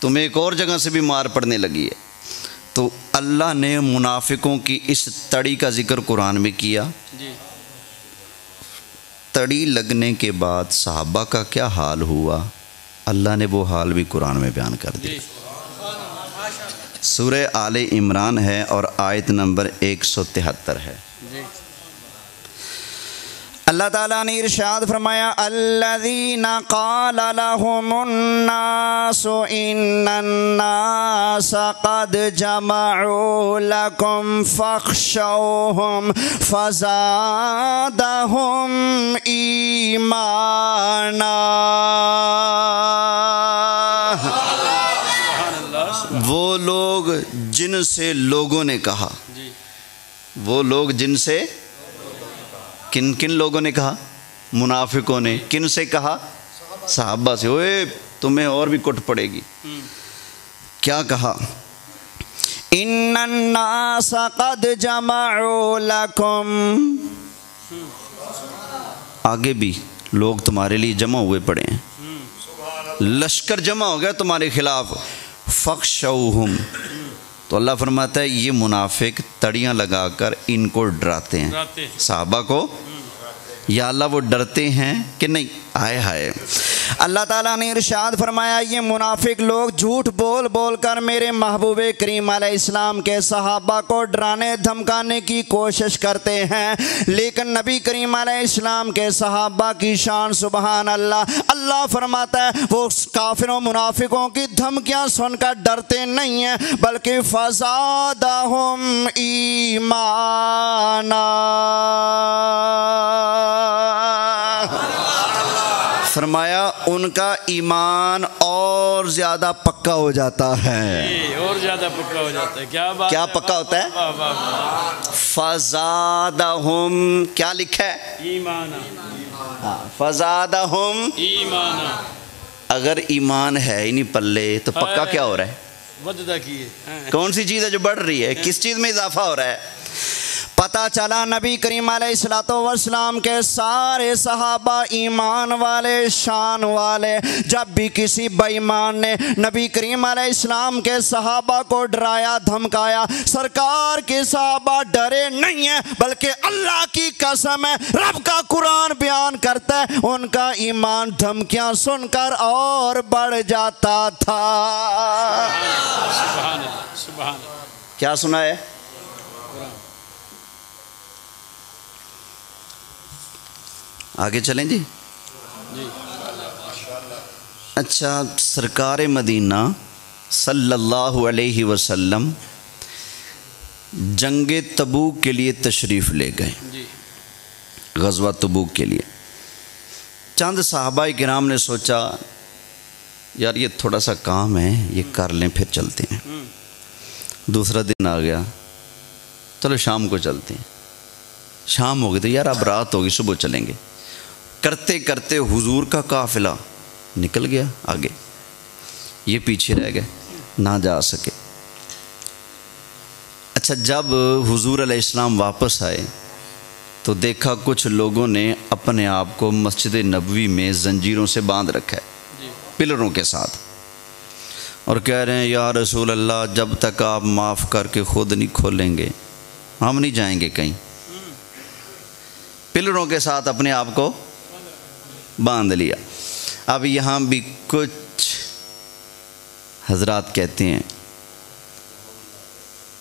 تمہیں ایک اور جگہ سے بھی مار پڑنے لگی ہے۔ تو اللہ نے منافقوں کی اس تڑی کا ذکر قرآن میں کیا۔ تڑی لگنے کے بعد صحابہ کا کیا حال ہوا، اللہ نے وہ حال بھی قرآن میں بیان کر دیا۔ سورہ آل عمران ہے اور آیت نمبر 173 ہے۔ اللہ تعالیٰ نے ارشاد فرمایا الذین قال لهم الناس ان الناس قد جمعوا لكم فاخشوهم فزادهم ایمانا، وہ لوگ جن سے لوگوں نے کہا، وہ لوگ جن سے کن کن لوگوں نے کہا؟ منافقوں نے۔ کن سے کہا؟ صحابہ سے، اوے تمہیں اور بھی کٹ پڑے گی۔ کیا کہا؟ ان الناس قد جمعوا لکم، آگے بھی لوگ تمہارے لیے جمع ہوئے پڑے ہیں، لشکر جمع ہو گیا تمہارے خلاف۔ فخشوہم، تو اللہ فرماتا ہے یہ منافق تڑیاں لگا کر ان کو ڈراتے ہیں، صحابہ کو یا اللہ وہ ڈرتے ہیں کہ نہیں؟ آئے ہائے۔ اللہ تعالیٰ نے ارشاد فرمایا یہ منافق لوگ جھوٹ بول بول کر میرے محبوب کریم علیہ السلام کے صحابہ کو ڈرانے دھمکانے کی کوشش کرتے ہیں، لیکن نبی کریم علیہ السلام کے صحابہ کی شان سبحان اللہ، اللہ فرماتا ہے وہ کافروں منافقوں کی دھمکیاں سن کر ڈرتے نہیں ہیں بلکہ فزادہم ایمانا، فرمایا ان کا ایمان اور زیادہ پکا ہو جاتا ہے، اور زیادہ پکا ہو جاتا ہے۔ کیا بات، کیا پکا ہوتا ہے؟ واہ واہ واہ۔ فزادہم، کیا لکھا ہے؟ ایمانا، فزادہم ایمانا۔ اگر ایمان ہے ہی نہیں پلے تو پکا کیا ہو رہا ہے؟ وددہ کیے، کون سی چیز ہے جو بڑھ رہی ہے؟ کس چیز میں اضافہ ہو رہا ہے؟ پتہ چلا نبی کریم علیہ السلام کے سارے صحابہ ایمان والے، شان والے، جب بھی کسی بے ایمان نے نبی کریم علیہ السلام کے صحابہ کو ڈرایا دھمکایا، سرکار کے صحابہ ڈرے نہیں ہیں بلکہ اللہ کی قسم ہے، رب کا قرآن بیان کرتا ہے ان کا ایمان دھمکیاں سن کر اور بڑھ جاتا تھا۔ سبحان اللہ، سبحان اللہ۔ کیا سنا ہے؟ آگے چلیں جی۔ اچھا، سرکار مدینہ صلی اللہ علیہ وسلم جنگ تبوک کے لیے تشریف لے گئے، غزوہ تبوک کے لیے۔ چند صحابہ کرام نے سوچا یار یہ تھوڑا سا کام ہے، یہ کر لیں پھر چلتے ہیں۔ دوسرا دن آ گیا، چلو شام کو چلتے ہیں۔ شام ہو گئی تو یار اب رات ہوگی، صبح چلیں گے۔ کرتے کرتے حضور کا قافلہ نکل گیا آگے، یہ پیچھے رہ گئے، نہ جا سکے۔ اچھا، جب حضور علیہ السلام واپس آئے تو دیکھا کچھ لوگوں نے اپنے آپ کو مسجد نبوی میں زنجیروں سے باندھ رکھا ہے، پلروں کے ساتھ، اور کہہ رہے ہیں یا رسول اللہ جب تک آپ معاف کر کے خود نہیں کھولیں گے ہم نہیں جائیں گے کہیں۔ پلروں کے ساتھ اپنے آپ کو باندھ لیا۔ اب یہاں بھی کچھ حضرات کہتے ہیں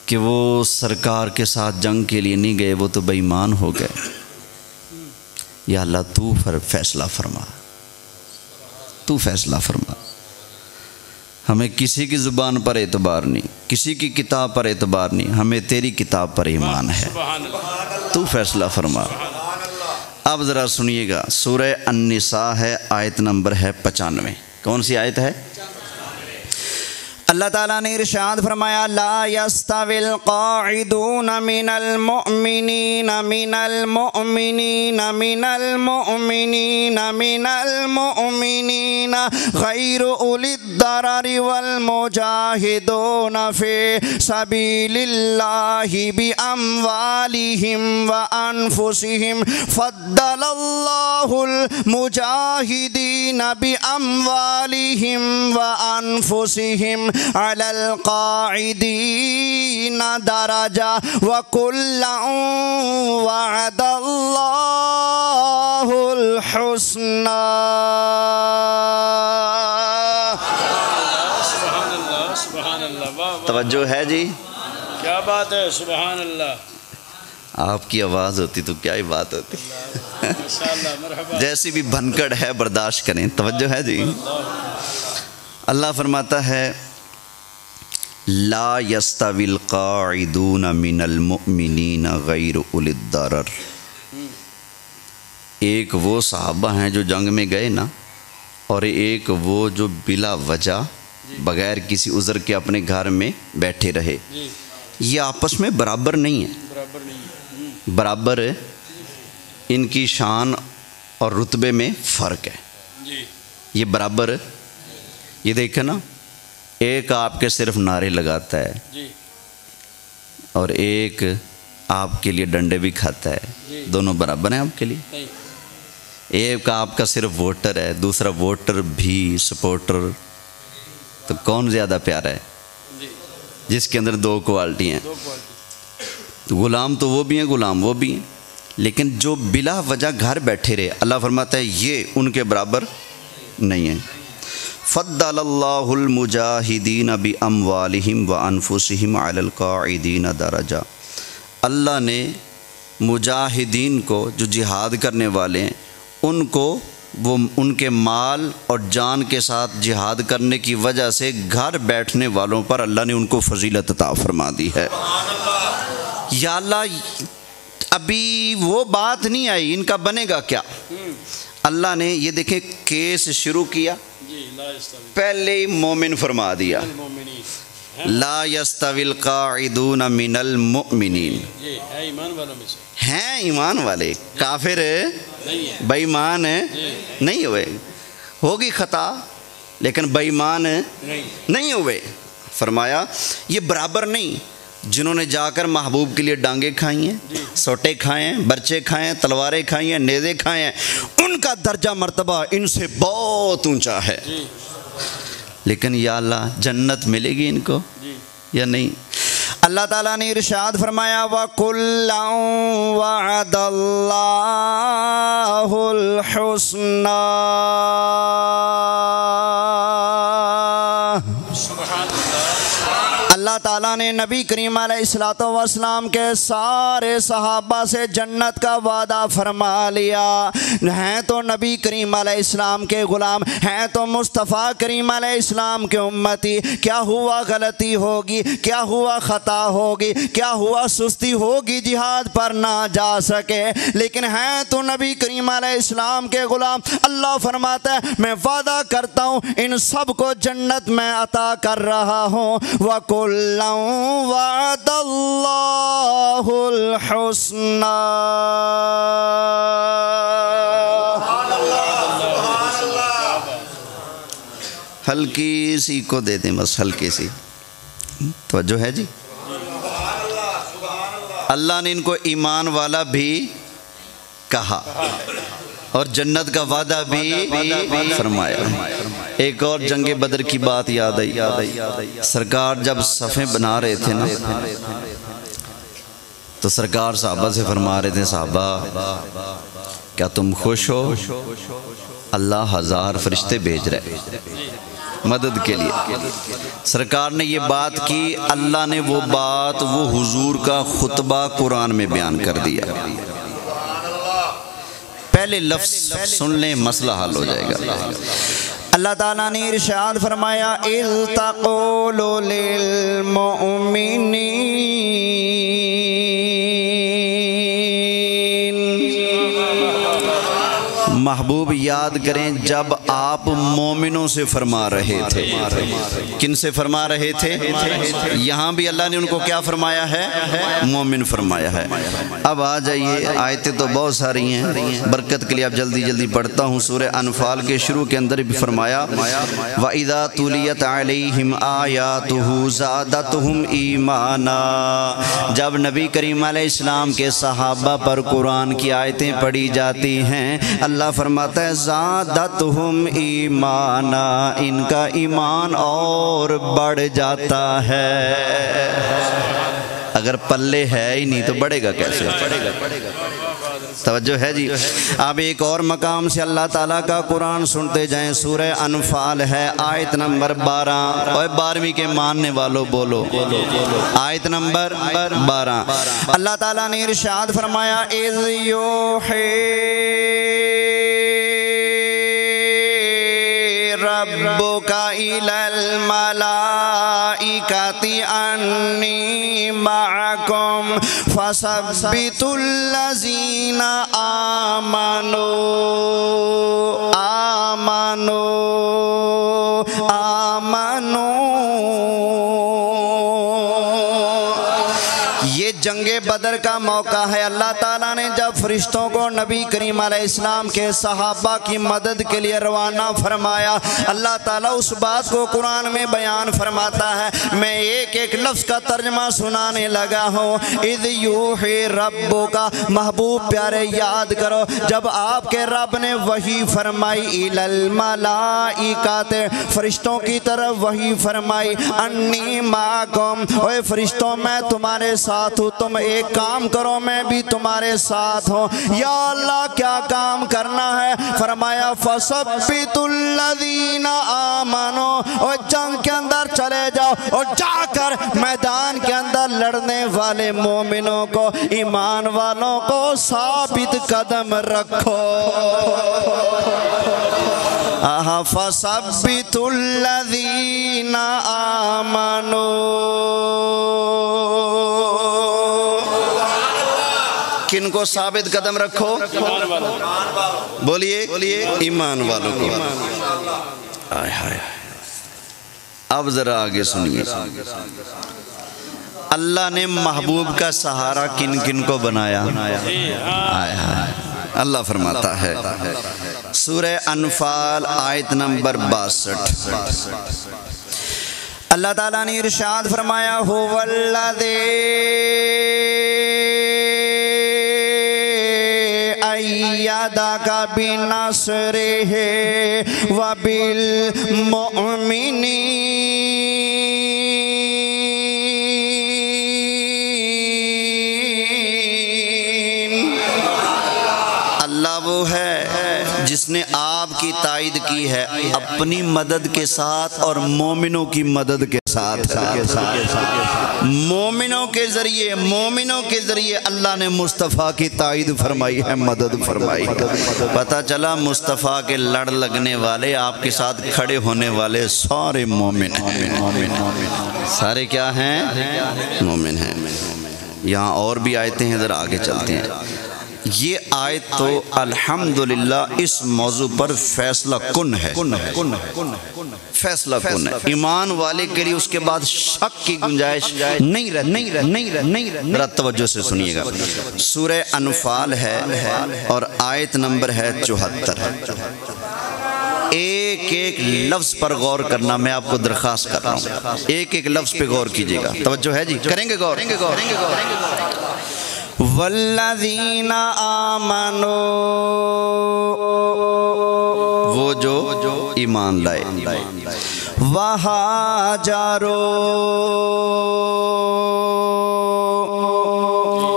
کہ وہ سرکار کے ساتھ جنگ کے لیے نہیں گئے، وہ تو بے ایمان ہو گئے۔ یا اللہ تو فیصلہ فرما، تو فیصلہ فرما۔ ہمیں کسی کی زبان پر اعتبار نہیں، کسی کی کتاب پر اعتبار نہیں، ہمیں تیری کتاب پر ایمان ہے، تو فیصلہ فرما۔ اب ذرا سنیے گا، سورہ النساء ہے، آیت نمبر ہے 95۔ کون سی آیت ہے؟ اللہ تعالیٰ نے ارشاد فرمایا لا يستوي القاعدون من المؤمنین من المؤمنین من المؤمنین من المؤمنین غیر اولی الضرر والمجاہدون فی سبیل اللہ باموالہم وانفسہم فضل اللہ المجاہدین باموالہم وانفسہم علی القاعدین درجہ وکلا وعد اللہ الحسنى۔ سبحان اللہ، سبحان اللہ، واہ واہ، توجہ ہے جی؟ کیا بات ہے، سبحان اللہ۔ آپ کی آواز ہوتی تو کیا ہی بات ہوتی، ماشاءاللہ، مرحبا۔ جیسی بھی بھنکڑ ہے برداشت کریں۔ توجہ ہے جی؟ اللہ فرماتا ہے لا يستوي القاعدون من المؤمنین غیر اولی الضرر۔ ایک وہ صحابہ ہیں جو جنگ میں گئے نا، اور ایک وہ جو بلا وجہ بغیر کسی عذر کے اپنے گھر میں بیٹھے رہے، یہ آپس میں برابر نہیں ہے، برابر نہیں ہے۔ برابر ان کی شان اور رتبے میں فرق ہے، یہ برابر۔ یہ دیکھیں نا، ایک آپ کے صرف نعرے لگاتا ہے اور ایک آپ کے لیے ڈنڈے بھی کھاتا ہے، دونوں برابر ہیں آپ کے لیے؟ ایک آپ کا صرف ووٹر ہے، دوسرا ووٹر بھی سپورٹر، تو کون زیادہ پیارا ہے؟ جس کے اندر دو کوالٹی ہیں۔ غلام تو وہ بھی ہیں، غلام وہ بھی ہیں، لیکن جو بلا وجہ گھر بیٹھے رہے اللہ فرماتا ہے یہ ان کے برابر نہیں ہے۔ فضل اللہ المجاہدین باموالہم وانفسہم علی القاعدین درجہ، اللہ نے مجاہدین کو جو جہاد کرنے والے ہیں ان کو وہ ان کے مال اور جان کے ساتھ جہاد کرنے کی وجہ سے گھر بیٹھنے والوں پر اللہ نے ان کو فضیلت عطا فرما دی ہے۔ یا اللہ ابھی وہ بات نہیں آئی، ان کا بنے گا کیا؟ اللہ نے یہ دیکھیں کیس شروع کیا، پہلے ہی مومن فرما دیا، لا یستوی القاعدون من المؤمنین، ہیں ایمان والے، کافر بے ایمان نہیں ہوئے، ہوگی خطا لیکن بے ایمان نہیں ہوئے۔ فرمایا یہ برابر نہیں، جنہوں نے جا کر محبوب کے لیے ڈانگیں کھائی ہیں، سوٹے کھائے ہیں، برچے کھائے ہیں، تلواریں کھائی ہیں، نیزے کھائے ہیں، ان کا درجہ مرتبہ ان سے بہت اونچا ہے۔ لیکن یا اللہ جنت ملے گی ان کو یا نہیں؟ اللہ تعالیٰ نے ارشاد فرمایا وَكُلًّا وَعَدَ اللَّهُ الْحُسْنَى، اللہ تعالیٰ نے نبی کریم علیہ السلام کے سارے صحابہ سے جنت کا وعدہ فرما لیا۔ ہیں تو نبی کریم علیہ السلام کے غلام، ہیں تو مصطفیٰ کریم علیہ السلام کے امتی، کیا ہوا غلطی ہوگی، کیا ہوا خطا ہوگی، کیا ہوا سستی ہوگی جہاد پر نہ جا سکے، لیکن ہیں تو نبی کریم علیہ السلام کے غلام، اللہ فرماتا ہے میں وعدہ کرتا ہوں ان سب کو جنت میں عطا کر رہا ہوں۔ وَكُلًّا وَعَدَ اللَّهُ الْحُسْنَى، ہلکی سی کو دے دیں بس، ہلکی سی توجہ ہے جی۔ اللہ نے ان کو ایمان والا بھی کہا اور جنت کا وعدہ بھی فرمایا۔ ایک اور جنگ بدر کی بات یاد آئی، سرکار جب صفیں بنا رہے تھے نا تو سرکار صحابہ سے فرما رہے تھے صحابہ کیا تم خوش ہو؟ اللہ 1000 فرشتے بھیج رہے مدد کے لیے۔ سرکار نے یہ بات کی، اللہ نے وہ بات وہ حضور کا خطبہ قرآن میں بیان کر دیا۔ پہلے لفظ سن لیں مسئلہ حل ہو جائے گا۔ اللہ تعالیٰ نے ارشاد فرمایا اِذْ تَقُولُ لِلْمُؤْمِنِينَ، محبوب یاد کریں جب آپ مومنوں سے فرما رہے تھے، کن سے فرما رہے تھے؟ یہاں بھی اللہ نے ان کو کیا فرمایا ہے؟ مومن فرمایا ہے۔ اب آ جائیے، آیتیں تو بہت ساری ہیں، برکت کے لیے اب جلدی جلدی پڑھتا ہوں۔ سورہ انفال کے شروع کے اندر بھی فرمایا وَإِذَا تُلِيَتْ عَلَيْهِمْ آيَاتُهُ زَادَتْهُمْ إِيمَانًا، جب نبی کریم علیہ السلام کے صحابہ پر قرآن کی آیتیں پڑھی جاتی ہیں اللہ فرماتا ہے زادتہم ایمانا، ان کا ایمان اور بڑھ جاتا ہے۔ اگر پلے ہے ہی نہیں تو بڑھے گا کیسے؟ توجہ ہے جی۔ اب ایک اور مقام سے اللہ تعالیٰ کا قرآن سنتے جائیں، سورہ انفال ہے آیت نمبر 12، اور 12ویں کے ماننے والوں بولو، آیت نمبر 12۔ اللہ تعالیٰ نے ارشاد فرمایا اِذْ یوحی ربک الی الملائکۃ انی معکم فثبتوا الذین آمنوا یہ جنگ بدر کا موقع ہے۔ اللہ تعالیٰ نے جب فرشتوں کو نبی کریم علیہ السلام کے صحابہ کی مدد کے لیے روانہ فرمایا، اللہ تعالیٰ اس بات کو قرآن میں بیان فرماتا ہے، میں ایک ایک لفظ کا ترجمہ سنانے لگا ہوں۔ اذ یوحی ربک، محبوب پیارے یاد کرو جب آپ کے رب نے وحی فرمائی الی الملائکۃ، فرشتوں کی طرف وحی فرمائی، انی معکم، اے فرشتوں میں تمہارے ساتھ ہوں، تم ایک کام کرو میں بھی تمہارے ساتھ ہوں، یا اللہ کیا کام کرنا ہے؟ فرمایا فَثَبِّتُ الَّذِينَ آمَنُوا، اور جنگ کے اندر چلے جاؤ اور جا کر میدان کے اندر لڑنے والے مومنوں کو، ایمان والوں کو ثابت قدم رکھو۔ فَثَبِّتُ الَّذِينَ آمَنُوا، کن کو ثابت قدم رکھو؟ بولیے ایمان والوں کو۔ آئے ہائے، اب ذرا آگے سنیے، اللہ نے محبوب کا سہارا کن کن کو بنایا؟ آئے ہائے، اللہ فرماتا ہے سورہ انفال آیت نمبر 62، اللہ تعالیٰ نے ارشاد فرمایا هُوَ الَّذِي أَيَّدَكَ بِنَصْرِهِ وَبِالْمُؤْمِنِينَ، اللہ وہ ہے جس نے آپ کی تائید کی ہے اپنی مدد کے ساتھ اور مومنوں کی مدد کے ساتھ۔ مومنوں کے ذریعے اللہ نے مصطفیٰ کی تائید فرمائی ہے، مدد فرمائی ہے۔ پتہ چلا مصطفیٰ کے لڑ لگنے والے، آپ کے ساتھ کھڑے ہونے والے سارے مومن ہیں۔ سارے کیا ہیں؟ مومن ہیں۔ یہاں اور بھی آیتیں ہیں، ذرا آگے چلتے ہیں۔ یہ آیت تو الحمدللہ اس موضوع پر فیصلہ کن ہے، فیصلہ کن ہے۔ ایمان والے کے لیے اس کے بعد شک کی گنجائش نہیں رہتی۔ ذرا توجہ سے سنیے گا، سورہ انفال ہے اور آیت نمبر ہے 74۔ ایک ایک لفظ پر غور کرنا میں آپ کو درخواست کر رہا ہوں، ایک ایک لفظ پہ غور کیجئے گا۔ توجہ ہے جی؟ کریں گے غور؟ والذین آمنوا، وہ جو ایمان لائے، وہاجروا،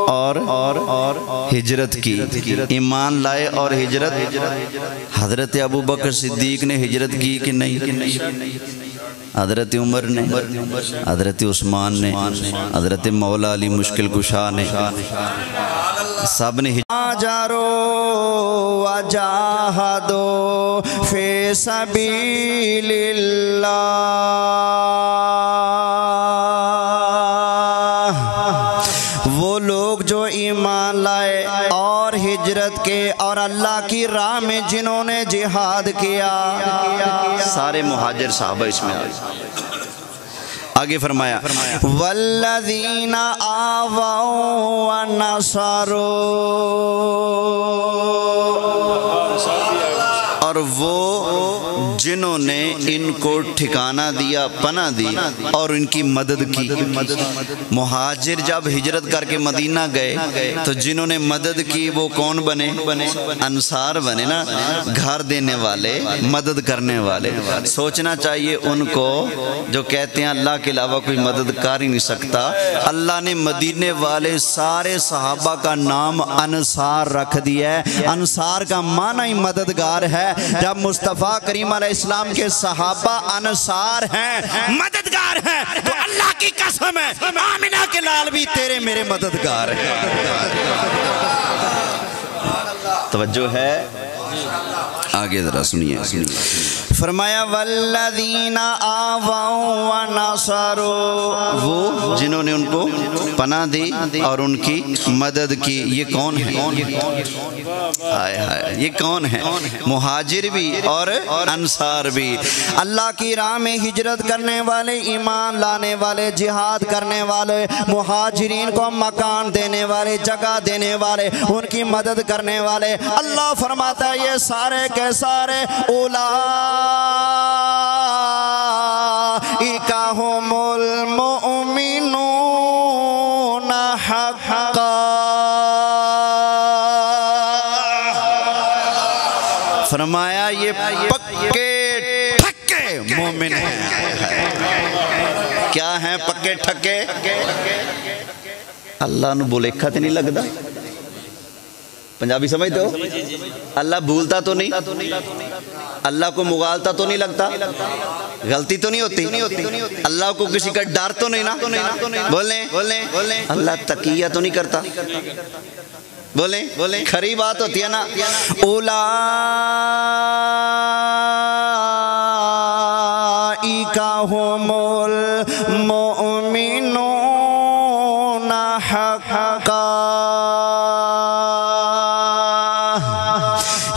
اور ہجرت کی، ایمان لائے اور ہجرت۔ حضرت ابو بکر صدیق نے ہجرت کی کہ نہیں؟ حضرت عمر نے، حضرت عثمان نے، حضرت مولا علی مشکل کشا نے، سب نے ہاجروا وجاہدوا فی سبیل اللہ، وہ لوگ جو ایمان لائے اور ہجرت کے اور اللہ کی راہ میں جنہوں نے جہاد کیا، سارے مہاجر صحابہ اس میں آئے۔ آگے فرمایا والذین آووا ونصروا، اور وہ جنہوں نے ان کو ٹھکانہ دیا، پناہ دی اور ان کی مدد کی۔ مہاجر جب ہجرت کر کے مدینہ گئے تو جنہوں نے مدد کی وہ کون بنے؟ انصار بنے نا، گھر دینے والے، مدد کرنے والے۔ سوچنا چاہیے ان کو جو کہتے ہیں اللہ کے علاوہ کوئی مدد کر ہی نہیں سکتا، اللہ نے مدینے والے سارے صحابہ کا نام انصار رکھ دیا ہے۔ انصار کا معنی ہی مددگار ہے۔ جب مصطفیٰ کریم علیہ السلام کے صحابہ انصار ہیں، مددگار ہیں، تو اللہ کی قسم ہے آمنہ کے لال بھی تیرے میرے مددگار ہیں۔ توجہ ہے؟ آگے ذرا سنیے۔ فرمایا والذین آووا ونصروا، وہ جنہوں نے ان کو پناہ دی اور ان کی مدد کی۔ یہ کون ہے؟ یہ کون ہے؟ مہاجر بھی اور انصار بھی۔ اللہ کی راہ میں ہجرت کرنے والے، ایمان لانے والے، جہاد کرنے والے، مہاجرین کو مکان دینے والے، جگہ دینے والے، ان کی مدد کرنے والے۔ اللہ فرماتا ہے یہ سارے کے سارے اولئک ھم المؤمنون حقا، فرمایا یہ پکے ٹھکے مومن ہیں۔ کیا ہیں پکے ٹھکے؟ اللہ نو بولیکھا تے نہیں لگدا؟ پنجابی سمجھتے ہو؟ اللہ بھولتا تو نہیں، اللہ کو مغالتا تو نہیں لگتا، غلطی تو نہیں ہوتی، اللہ کو کسی کا ڈر تو نہیں نا، بولیں اللہ تقیہ تو نہیں کرتا، بولیں کھری بات ہوتی ہے نا. اولئک هم المؤمنون حقا،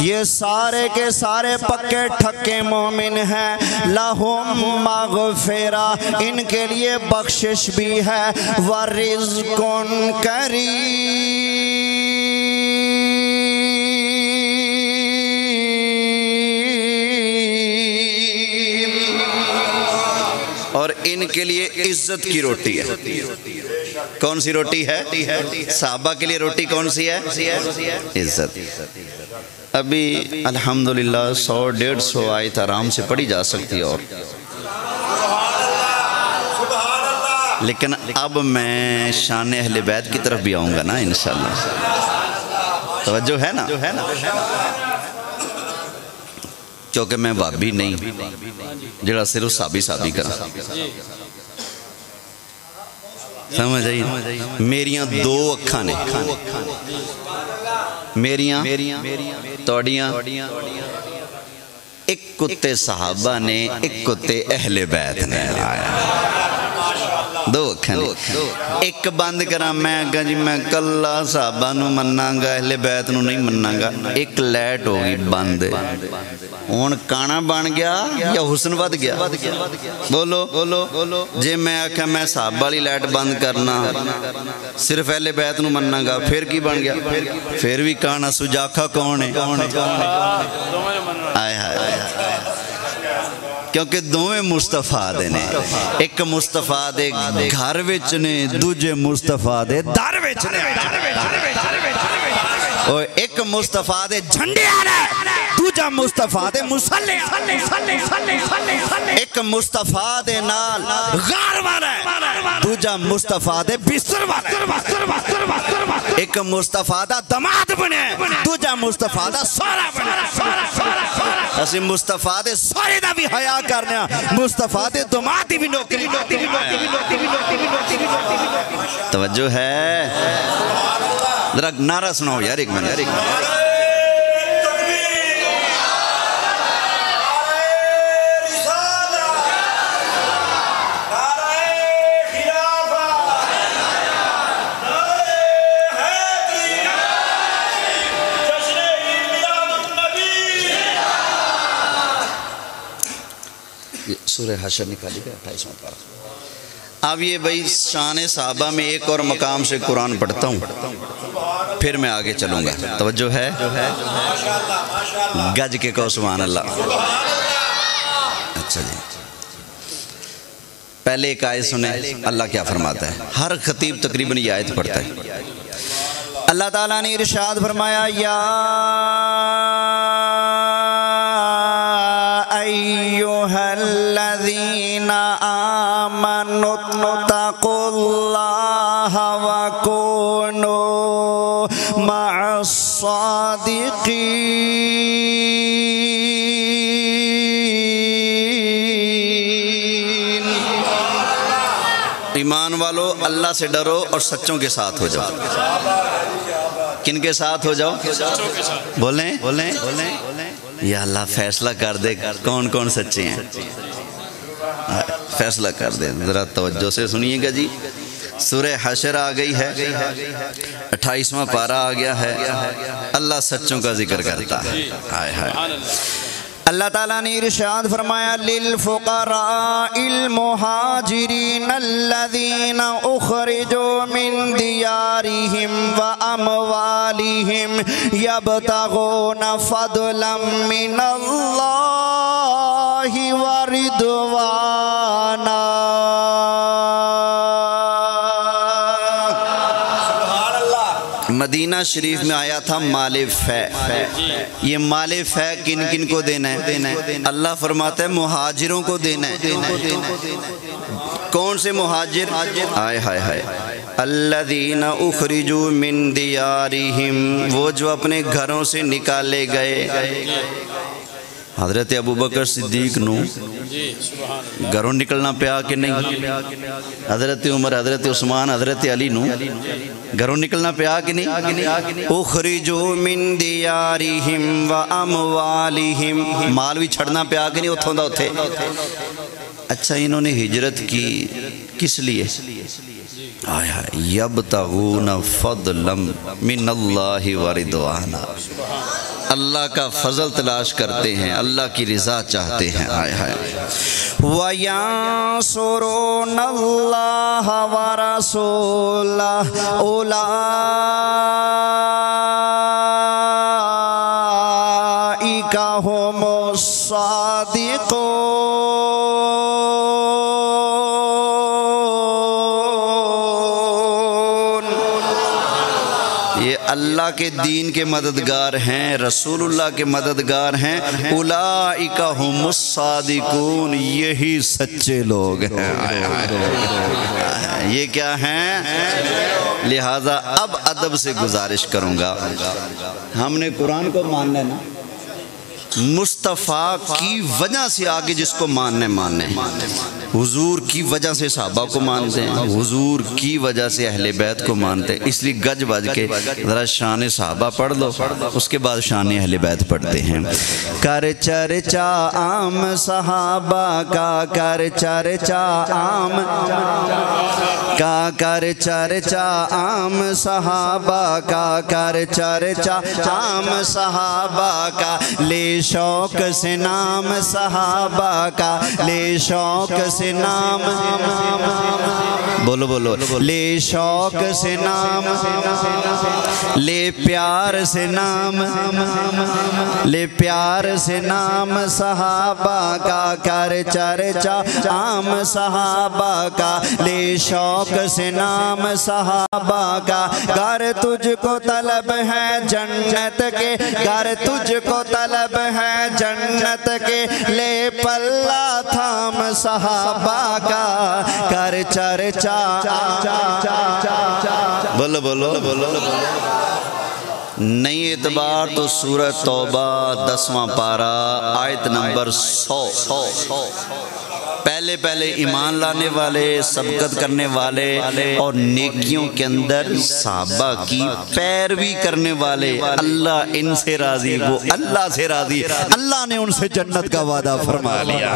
یہ سارے کے سارے پکے ٹھکے مومن ہیں. لہم مغفرہ، ان کے لیے بخشش بھی ہے، ورزق کریم، اور ان کے لیے عزت کی روٹی ہے. کون سی روٹی ہے؟ صحابہ کے لیے روٹی کون سی ہے؟ عزت. ابھی الحمدللہ 100-150 آیت آرام سے پڑھی جا سکتی ہے، اور لیکن اب میں شان اہل بیت کی طرف بھی آؤں گا نا انشاءاللہ. توجہ ہے نا؟ کیونکہ میں وابی نہیں جڑا صرف صحابی کرا. سمجھ آئی؟ میریاں 2 اکھاں نے، میریاں توڑیاں، ایک کتے صحابہ نے، ایک کتے اہل بیت نے. 2 اکھاں نے. ایک بند کرا میں کہا جی میں کلا صحابہ نو مننا گا، اہل بیت نو نہیں مننا گا. ایک لیٹ ہوگی بند، ہون کانا بن گیا یا حسن ود گیا؟ بولو. جے میں آکھا میں صحابہ والی لائٹ بند کرنا، صرف اہل بیت نو مننا گا، پھر کی بن گیا؟ پھر بھی کانا سجاکھا کون ہے؟ آئے ہائے، کیونکہ دوویں مصطفیٰ دے نے. ایک مصطفیٰ دے گھر وچ نے، دوجے مصطفیٰ دے در وچ نے. اور ایک مصطفیٰ دے جھنڈے آ رہے، دوجا مصطفیٰ دے مسلح. ایک مصطفیٰ دے نال غار وارا ہے، دوجا مصطفیٰ دے بستر وارا ہے. ایک مصطفیٰ دا دماد بنے، دوجا مصطفیٰ دا سورا بنے. اسی مصطفیٰ دے سورے دا بھی حیاء کرنے، مصطفیٰ دے دماد دی بھی نوکری. توجہ ہے؟ ذرا نعرہ سناؤ یار ایک منٹ. سورہ حشر نکالی گیا 28واں پارہ. اب یہ بھائی شان صحابہ میں ایک اور مقام سے قرآن پڑھتا ہوں، پھر میں آگے چلوں گا. توجہ ہے؟ گج کے کو سبحان اللہ. اچھا جی، پہلے ایک آیت سنیں اللہ کیا فرماتا ہے. ہر خطیب تقریباً یہ آیت پڑھتا ہے. اللہ تعالیٰ نے ارشاد فرمایا یا ایہا الذین آمنوا اتقوا اللہ وکونوا مع الصادقین. ایمان والو اللہ سے ڈرو اور سچوں کے ساتھ ہو جاؤ. کن کے ساتھ ہو جاؤ؟ بولیں یا اللہ فیصلہ کر دے کون کون سچے ہیں، فیصلہ کر دے. ذرا توجہ سے سنیے گا جی. سورہ حشر آ گئی ہے، 28واں پارہ آ گیا ہے. اللہ سچوں کا ذکر کرتا ہے. اللہ تعالیٰ نے ارشاد فرمایا للفقراء المہاجرین الذین اخرجوا من دیارہم واموالہم یبتغون فضلا من اللہ ورضوانا. مدینہ شریف میں آیا تھا مال فے. یہ مال فے کن کن کو دینا ہے؟ اللہ فرماتا ہے مہاجروں کو دینا ہے. کون سے مہاجر؟ آئے ہائے ہائے الذین اخرجوا من دیارہم، وہ جو اپنے گھروں سے نکالے گئے. حضرت ابوبکر صدیق نو گھروں نکلنا پیا کہ نہیں؟ حضرت عمر، حضرت عثمان، حضرت علی نو گھروں نکلنا پیا کہ نہیں؟ اخرجوا من دیارہم و اموالہم، مال بھی چھڑنا پیا کہ نہیں اتھوں دا اتھے؟ اچھا انہوں نے ہجرت کی کس لیے؟ یبتغون فضلا من اللہ ورضوانا، اللہ کا فضل تلاش کرتے ہیں، اللہ کی رضا چاہتے ہیں. وَيَنصُرُونَ اللَّهَ وَرَسُولَهُ أُولَئِكَ هُمُ الصَّادِقُونَ. اللہ کے دین کے مددگار ہیں، رسول اللہ کے مددگار ہیں. اولئک هم الصادقون، یہی سچے لوگ ہیں. یہ کیا ہیں؟ لہٰذا اب ادب سے گزارش کروں گا، ہم نے قرآن کو ماننا ہے نا، مصطفیٰ کی وجہ سے آگے جس کو ماننے حضور کی وجہ سے صحابہ کو مانتے ہیں، حضور کی وجہ سے اہل بیت کو مانتے ہیں. اس لیے گج بج کے ذرا شان صحابہ پڑھ لو، اس کے بعد شان اہل بیت پڑھتے ہیں. کر چرچا عام صحابہ کا، کر چرچا عام کا، کر چرچا عام صحابہ کا، کر چرچا عام صحابہ کا. لے شوق سے نام صحابہ کا، لے شوق سے نام، بولو بولو، لے شوق سے نام، لے پیار سے نام، لے پیار سے نام صحابہ کا. کر چرچا عام صحابہ کا، لے شوق سے نام صحابہ کا. گر تجھ کو طلب ہے جنت کے، گر تجھ کو طلب ہے جنت کے، لے پلہ تھام صحابہ کا. کر چرچا، بولو بولو بولو. نئی اعتبار تو سورہ توبہ 10واں پارہ آیت نمبر 100. پہلے پہلے ایمان لانے والے، سبقت کرنے والے اور نیکیوں کے اندر صحابہ کی پیروی کرنے والے، اللہ ان سے راضی، وہ اللہ سے راضی، اللہ نے ان سے جنت کا وعدہ فرما لیا.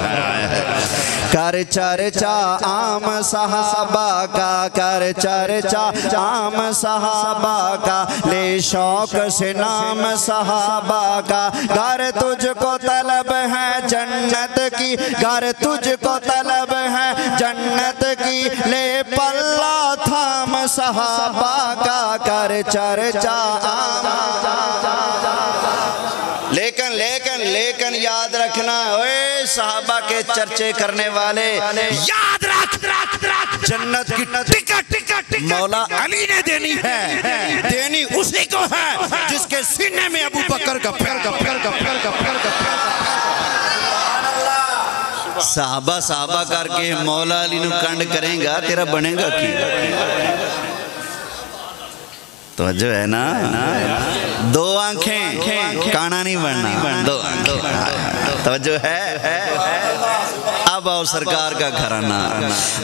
کر چرچا عام صحابہ کا، کر چرچا عام صحابہ کا. لے شوق سے نام صحابہ کا. گر تجھ کو طلب ہے جنت کی، گر تجھ کو طلب ہے جنت کی، لے پلہ تھام صحابہ کا. کر چرچا لیکن یاد رکھنا، اے صحابہ کے چرچے کرنے والے، یاد رکھ جنت کی ٹکٹ مولا علی نے دینی ہے، دینی اسی کو ہے جس کے سینے میں ابو بکر کا پھر صحابہ کر کے مولا علی نو کنڈ کریں گا، تیرا بنے گا کی؟ توجہ ہے نا؟ دو آنکھیں، کانا نہیں بننا، دو آنکھیں، توجہ ہے؟ اب آؤ سرکار کا گھرانہ.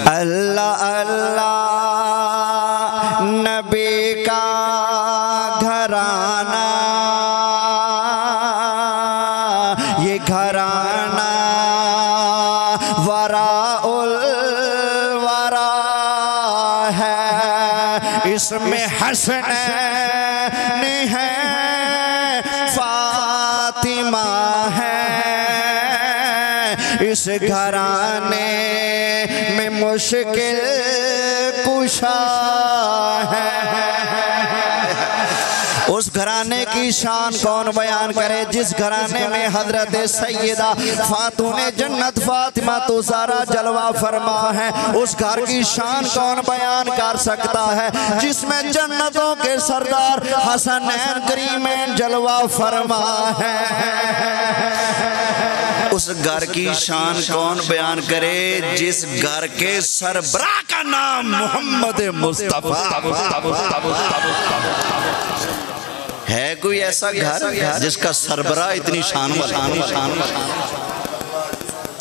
اللہ اللہ نبی کا گھرانہ، یہ گھرانہ وراء الورا ہے. اس میں حسنین ہے، فاطمہ ہے. اس گھرانے میں مشکل کشا ہے. اس گھرانے کی شان کون بیان کرے جس گھرانے میں حضرت سیدہ خاتون جنت فاطمہ الزہرا جلوہ فرما ہے. اس گھر کی شان کون بیان کر سکتا ہے جس میں جنتوں کے سردار حسنین کریمین جلوہ فرما ہے. اس گھر کی شان کون بیان کرے جس گھر کے سربراہ کا نام محمد مصطفیٰ ہے؟ کوئی ایسا گھر جس کا سربراہ اتنی شان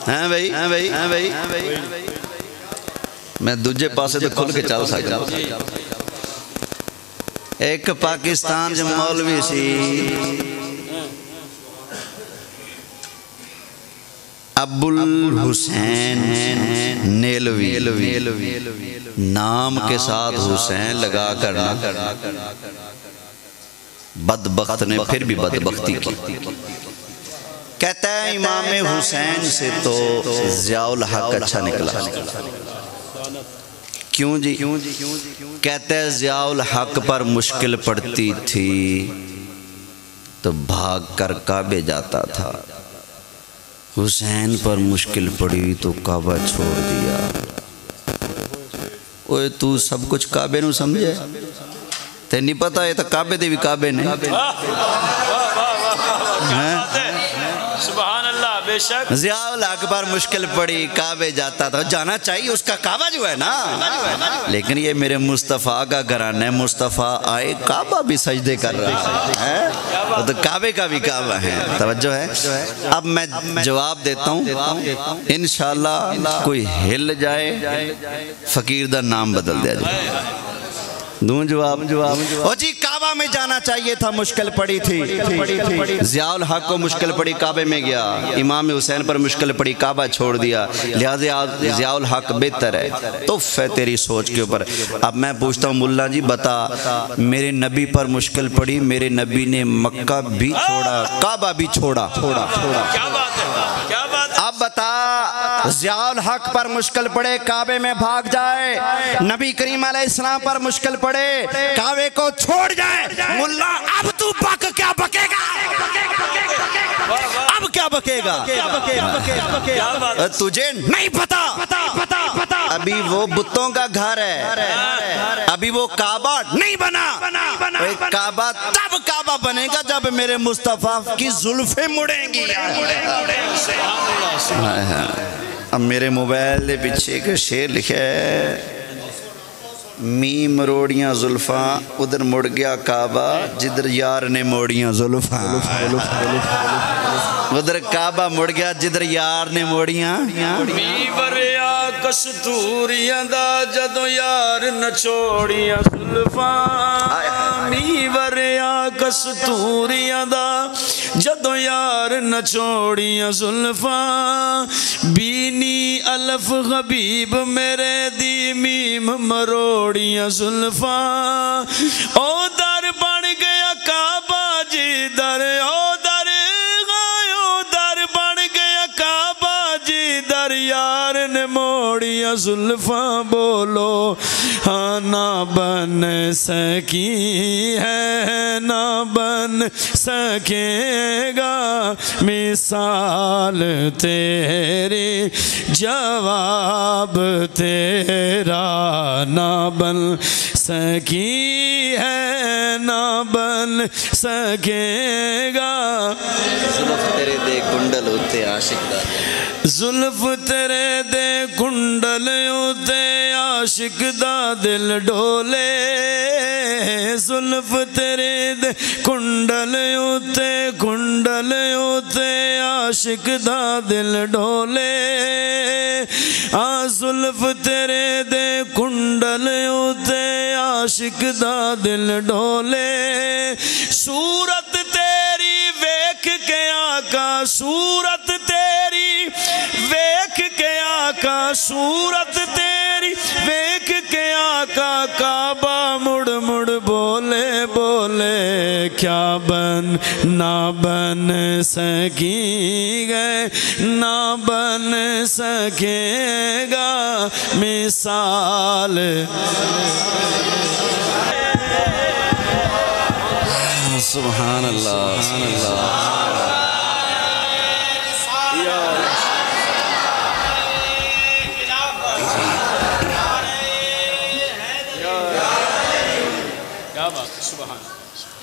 ہیں بھائی؟ میں دوجے پاسے تو کھل کے چل سکتا ہوں۔ ایک پاکستان جو مولوی سی ابو الحسین نیلوی، نام کے ساتھ حسین لگا کر بدبخت نے پھر بھی بدبختی کی۔ کہتا ہے امام حسین سے تو ضیاء الحق اچھا نکلا۔ کیوں جی؟ کہتا ہے ضیاء الحق پر مشکل پڑتی تھی تو بھاگ کر کعبے جاتا تھا، حسین پر مشکل پڑی تو کعبہ چھوڑ دیا۔ اوہ تو سب کچھ کعبے نو سمجھے؟ تے نہیں پتا یہ تو کعبے دے بھی کعبے نے۔ سبحان اللہ، بے شک ضیاء الحق پر مشکل پڑی کعبے جاتا تھا، جانا چاہیے، اس کا کعبہ جو ہے نا، لیکن یہ میرے مصطفیٰ کا گھرانہ ہے، مصطفیٰ آئے کعبہ بھی سجدے کر رہا ہے، تو کعبے کا بھی کعبہ ہے۔ توجہ ہے؟ اب میں جواب دیتا ہوں، انشاءاللہ کوئی ہل جائے فقیر دا نام بدل دیا جائے۔ دوں جواب؟ او جی کعبہ میں جانا چاہیے تھا، مشکل پڑی تھی، ضیاء الحق کو مشکل پڑی کعبے میں گیا، امام حسین پر مشکل پڑی کعبہ چھوڑ دیا، لہذا ضیاء الحق بہتر ہے۔ تف ہے تیری سوچ کے اوپر۔ اب میں پوچھتا ہوں ملا جی بتا، میرے نبی پر مشکل پڑی، میرے نبی نے مکہ بھی چھوڑا، کعبہ بھی چھوڑا۔ کیا بات ہے، کیا بات ہے۔ اب بتا ضیاء الحق پر مشکل پڑے کعبے میں بھاگ جائے، نبی کریم علیہ السلام پر مشکل پڑے کعبے کو چھوڑ جائے، ملا اب تو کیا بکے گا؟ اب کیا بکے گا؟ تجھے نہیں پتا، ابھی وہ بتوں کا گھر ہے، ابھی وہ کعبہ نہیں بنا۔ کعبہ تب کعبہ بنے گا جب میرے مصطفیٰ کی زلفیں مڑیں گی۔ اب میرے موبائل دے پیچھے ایک شعر لکھا ہے، میم روڑیاں زلفاں ادھر مڑ گیا کعبہ جدھر یار نے موڑیاں زلفاں، ادھر کعبہ مڑ گیا جدھر یار نے موڑیاں۔ می وریا کستوریاں دا جدو یار نچوڑیاں زلفاں، می وریا کستوریاں دا جدو یار نچوڑیاں زلفاں، بینی الف حبیب میرے دی میم مروڑیاں زلفاں، او در بن گیا کعبہ جی در، او در بن گیا کعبہ جی در، یار نے موڑیاں زلفاں، بولو ہاں نہ بن سکی ہے، نہ بن سکے گا مثال تیری، جواب تیرا نہ بن سکی ہے، نہ بن سکے گا۔ زلف تیرے دے کنڈل ہوتے عاشق دا، زلف تیرے دے کنڈل ہوتے عاشق دا دل ڈولے، زلف تیرے دے کنڈل ہوتے عاشق دا دل ڈولے، زلف تیرے دے کنڈل ہوتے عاشق دا دل ڈولے، صورت تیری ویکھ کے آقا، صورت تیری ویکھ کے آقا، صورت تیری ویکھ کے آقا، کعبہ مڑ مڑ بولے بولے، کیا بن نہ بن سکی گئے، نہ بن سکے گا مثال۔ سبحان اللہ، سبحان اللہ۔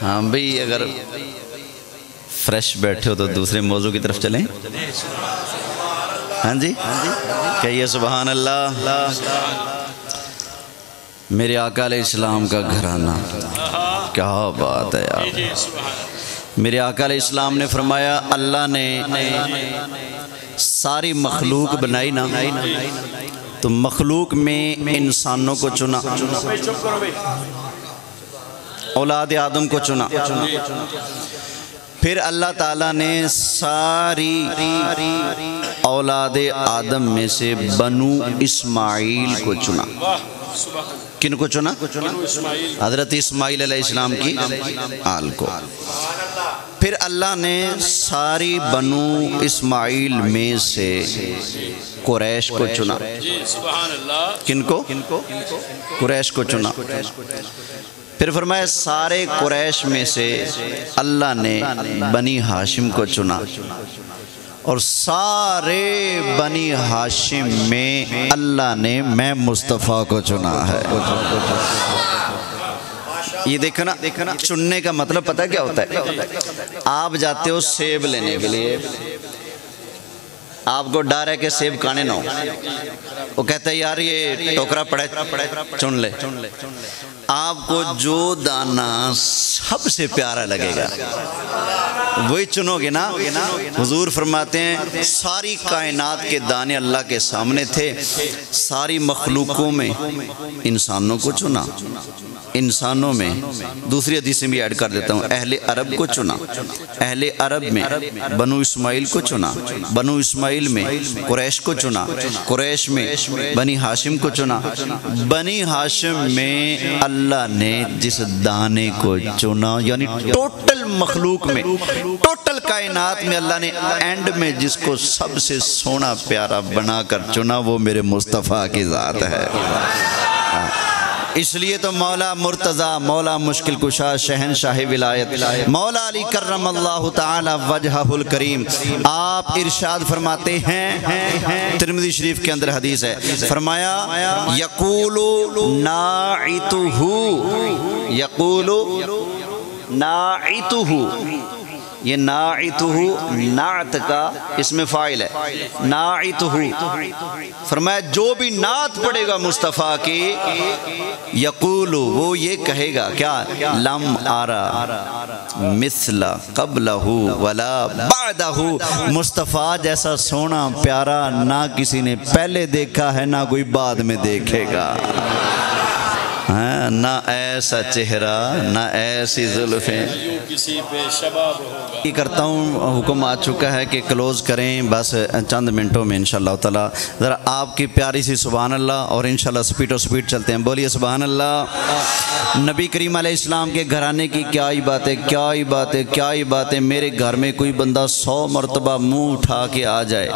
ہاں بھئی اگر فریش بیٹھے ہو تو دوسرے موضوع کی طرف چلیں. ہاں جی کہیے سبحان اللہ. میرے آقا علیہ السلام کا گھرانہ کیا بات ہے یار. میرے آقا علیہ السلام نے فرمایا اللہ نے ساری مخلوق بنائی نا تو مخلوق میں انسانوں کو چنا, اولاد آدم کو چنا. پھر اللہ تعالیٰ نے ساری اولاد آدم میں سے بنو اسماعیل کو چنا. کن کو چنا؟ حضرت اسماعیل علیہ السلام کی آل کو. پھر اللہ نے ساری بنو اسماعیل میں سے قریش کو چنا. کن کو؟ قریش کو چنا. پھر فرمایا سارے قریش میں سے اللہ نے بنی ہاشم کو چنا, اور سارے بنی ہاشم میں اللہ نے میں مصطفیٰ کو چنا ہے. یہ دیکھنا چننے کا مطلب پتہ کیا ہوتا ہے؟ آپ جاتے ہو سیب لینے کے لیے, آپ کو ڈر ہے کہ سیب کانے نہ ہو, وہ کہتا ہے یار یہ ٹوکرا پڑے چن لے. آپ کو جو دانہ سب سے پیارا لگے گا وہی چنو گے نا. حضور فرماتے ہیں ساری کائنات کے دانے اللہ کے سامنے تھے, ساری مخلوقوں میں انسانوں کو چنا. انسانوں میں دوسری حدیث میں بھی ایڈ کر دیتا ہوں, اہل عرب کو چنا. اہل عرب میں بنو اسماعیل کو چنا, بنو اسماعیل میں قریش کو چنا, قریش میں بنی ہاشم کو چنا. بنی ہاشم میں اللہ نے جس دانے کو چنا, یعنی ٹوٹل مخلوق میں, ٹوٹل کائنات میں اللہ نے اینڈ میں جس کو سب سے سونا پیارا بنا کر چنا, وہ میرے مصطفیٰ کی ذات ہے. اس لیے تو مولا مرتضیٰ, مولا مشکل کشا, شہنشاہ ولایت, مولا علی کرم اللہ تعالی وجہہ الکریم, آپ ارشاد فرماتے ہیں, ترمذی شریف کے اندر حدیث ہے, فرمایا یقول ناعتہ, یقول ناعتہ, یہ ناعتہ نعت کا اس میں فاعل ہے. ناعتہ فرمایا جو بھی نعت پڑھے گا مصطفیٰ کی, یقول وہ یہ کہے گا کیا, لم ارى مثل قبلہ ولا بعدہ, مصطفیٰ جیسا سونا پیارا نہ کسی نے پہلے دیکھا ہے نہ کوئی بعد میں دیکھے گا. نہ ایسا چہرہ نہ ایسی زلفیں. یہ کرتا ہوں, حکم آ چکا ہے کہ کلوز کریں بس چند منٹوں میں انشاءاللہ تعالی. ذرا آپ کی پیاری سی سبحان اللہ, اور انشاءاللہ سپیڈ و سپیڈ چلتے ہیں. بولیے سبحان اللہ. نبی کریم علیہ السلام کے گھرانے کی کیا ہی بات ہے, کیا ہی بات ہے, کیا ہی بات ہے. میرے گھر میں کوئی بندہ 100 مرتبہ منہ اٹھا کے آ جائے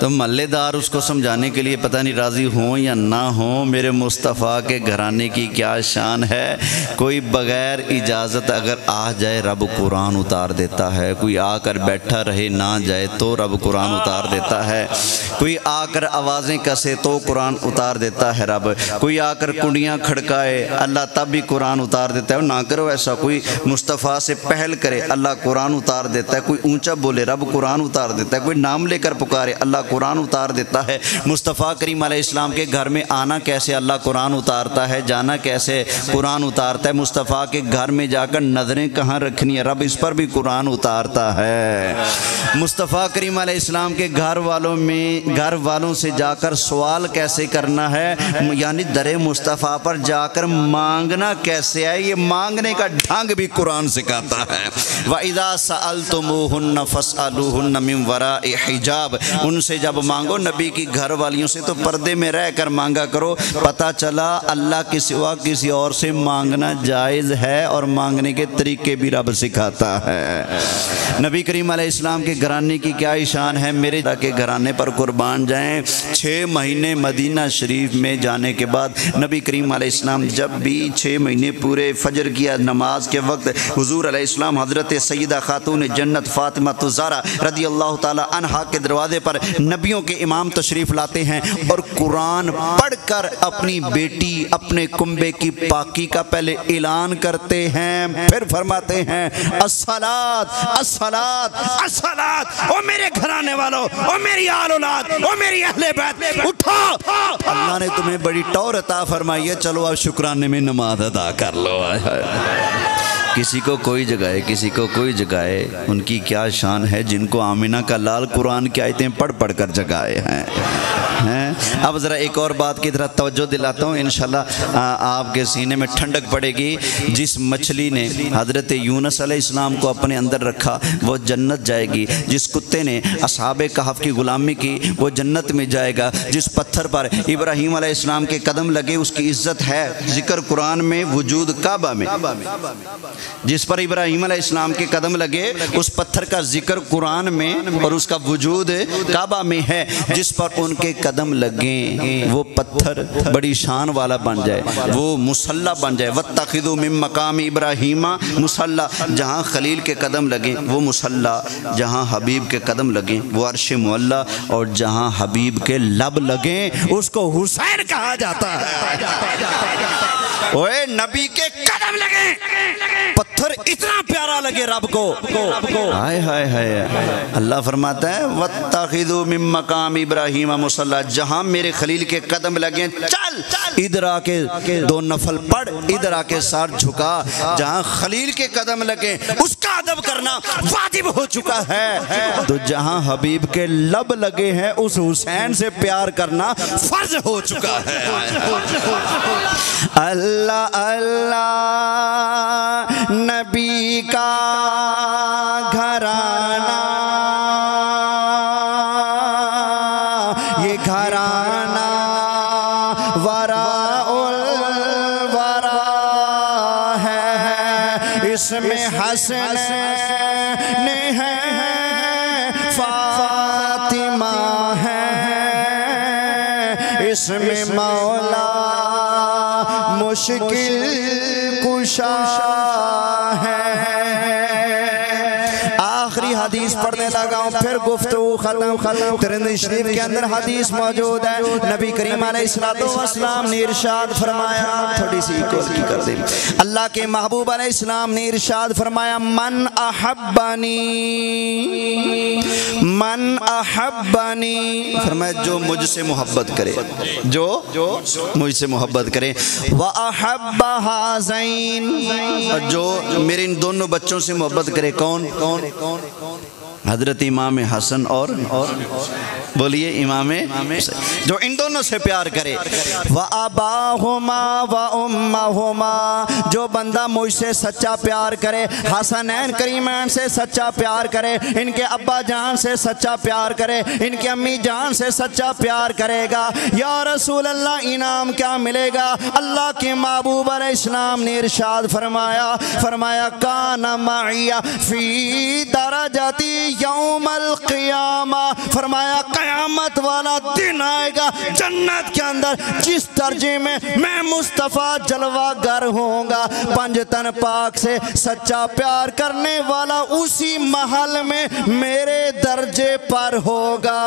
تو محلے دار اس کو سمجھانے کے لیے پتہ نہیں راضی ہوں یا نہ ہوں. میرے مصطفیٰ کے گھرانے کی کیا شان ہے. کوئی بغیر اجازت اگر آ جائے رب قرآن اتار دیتا ہے, کوئی آ کر بیٹھا رہے نہ جائے تو رب قرآن اتار دیتا ہے, کوئی آ کر آوازیں کسے تو قرآن اتار دیتا ہے رب, کوئی آ کر کنڈیاں کھڑکائے اللہ تب بھی قرآن اتار دیتا ہے. نہ کرو ایسا, کوئی مصطفیٰ سے پہل کرے اللہ قرآن اتار دیتا ہے, کوئی اونچا بولے رب قرآن اتار دیتا ہے, کوئی نام لے کر پکارے اللہ قرآن اتار دیتا ہے. مصطفیٰ کریم علیہ السلام کے گھر میں آنا کیسے اللہ قرآن اتارتا ہے, جانا کیسے قرآن اتارتا ہے. مصطفیٰ کے گھر میں جا کر نظریں کہاں رکھنی ہے رب اس پر بھی قرآن اتارتا ہے. مصطفیٰ کریم علیہ السلام کے گھر والوں سے جا کر سوال کیسے کرنا ہے, یعنی در مصطفیٰ پر جا کر مانگنا کیسے ہے, یہ مانگنے کا ڈھنگ بھی قرآن سکھاتا ہے. وَإِذَا سَأَلْتُمُوهُنَّ فَاسْأَلُوهُنَّ مِنْ وَرَاءِ حِجَابٍ, ان سے جب مانگو نبی کی گھر والیوں سے تو پردے میں رہ کر مانگا کرو. پتہ چلا اللہ کے سوا کسی اور سے مانگنا جائز ہے, اور مانگنے کے طریقے بھی رب سکھاتا ہے. نبی کریم علیہ السلام کے گھرانے کی کیا شان ہے. میرے کے گھرانے پر قربان جائیں. 6 مہینے مدینہ شریف میں جانے کے بعد نبی کریم علیہ السلام جب بھی 6 مہینے پورے فجر کی نماز کے وقت حضور علیہ السلام حضرت سیدہ خاتون جنت فاطمہ الزہرا رضی اللہ تعالی عنہا کے دروازے پر نبیوں کے امام تشریف لاتے ہیں, اور قرآن پڑھ کر اپنی بیٹی اپنے کنبے کی پاکی کا پہلے اعلان کرتے ہیں, پھر فرماتے ہیں ہیں الصلاۃ الصلاۃ الصلاۃ، او میرے گھرانے والوں، او میری آل اولاد، او میری اہل بیت، اٹھو، اللہ نے تمہیں بڑی ٹور عطا فرمائی ہے، چلو اب شکرانے میں نماز ادا کر لو۔ کسی کو کوئی جگائے، کسی کو کوئی جگائے، ان کی کیا شان ہے جن کو آمینہ کا لال قرآن کی آیتیں پڑھ پڑھ کر جگائے ہیں۔ اب ذرا ایک اور بات کی طرح توجہ دلاتا ہوں، انشاءاللہ آپ کے سینے میں ٹھنڈک پڑے گی۔ جس مچھلی نے حضرت یونس علیہ السلام کو اپنے اندر رکھا وہ جنت جائے گی، جس کتے نے اصحاب کہف کی غلامی کی وہ جنت میں جائے گا، جس پتھر پر ابراہیم علیہ السلام کے قدم لگے اس کی عزت ہے ذکر قرآن میں وجود کعبہ میں، جس پر ابراہیم علیہ السلام کے قدم لگے اس پتھر کا ذکر قرآن میں اور اس کا وجود کعبہ میں ہے، جس پر ان کے قدم لگیں وہ پتھر بڑی شان والا بن جائے، وہ مصلی بن جائے۔ وَاتَّخِذُوا مِن مَّقَامِ إِبْرَاهِيمَ مُصَلَّى، جہاں خلیل کے قدم لگیں وہ مصلی، جہاں حبیب کے قدم لگیں وہ عرش معلی، اور جہاں حبیب کے لب لگیں اس کو حسین کہا جاتا ہے۔ اوے نبی کے قدم لگیں، پتھر اتنا پیارا لگے رب کو، ہائے ہائے ہائے، اللہ فرماتا ہے وَاتَّخِذُوا مِن مَّقَامِ إِبْرَاهِيمَ مُصَلَّى، جہاں میرے خلیل کے قدم لگیں چل ادھر آ کے 2 نفل پڑھ، ادھر آ کے سار جھکا، جہاں خلیل کے قدم لگیں اس کا ادب کرنا واجب ہو چکا ہے، تو جہاں حبیب کے لب لگے ہیں اس حسین سے پیار کرنا فرض ہو چکا ہے۔ اللہ اللہ نبی کا گھرانہ، یہ گھرانہ وراء الورا ہے، اس میں حسنین ہے، فاطمہ ہے، اس میں مولا مشکل کشا ہے۔ آخری حدیث پڑھنے لگا ہوں پھر گفتگو ختم۔ ترمذی شریف کے اندر حدیث موجود ہے، نبی کریم علیہ السلام نے ارشاد فرمایا، تھوڑی سی کول کی کر دیں، اللہ کے محبوب علیہ السلام نے ارشاد فرمایا من احبنی، من احبنی، فرمایا جو مجھ سے محبت کرے، جو مجھ سے محبت کرے، وَأَحَبَّ هَذَيْنِ، اور جو میرے ان دونوں بچوں سے محبت کرے، کون؟ حضرت امام حسن اور بولیے امام جو ان دونوں سے پیار کرے، وَأَبَاهُمَا وَأُمَّهُمَا، جو بندہ مجھ سے سچا پیار کرے، حسنین کریمین سے سچا پیار کرے، ان کے ابا جان سے سچا پیار کرے، ان کے امی جان سے سچا پیار کرے گا، یا رسول اللہ انعام کیا ملے گا؟ اللہ کے محبوب علیہ السلام نے ارشاد فرمایا کان معی فی درجتی یوم القیامہ، فرمایا قیامت والا دن آئے گا جنت کے اندر جس درجے میں میں مصطفیٰ جلوہ گر ہوں گا، پنجتن پاک سے سچا پیار کرنے والا اسی محل میں میرے درجے پر ہوگا،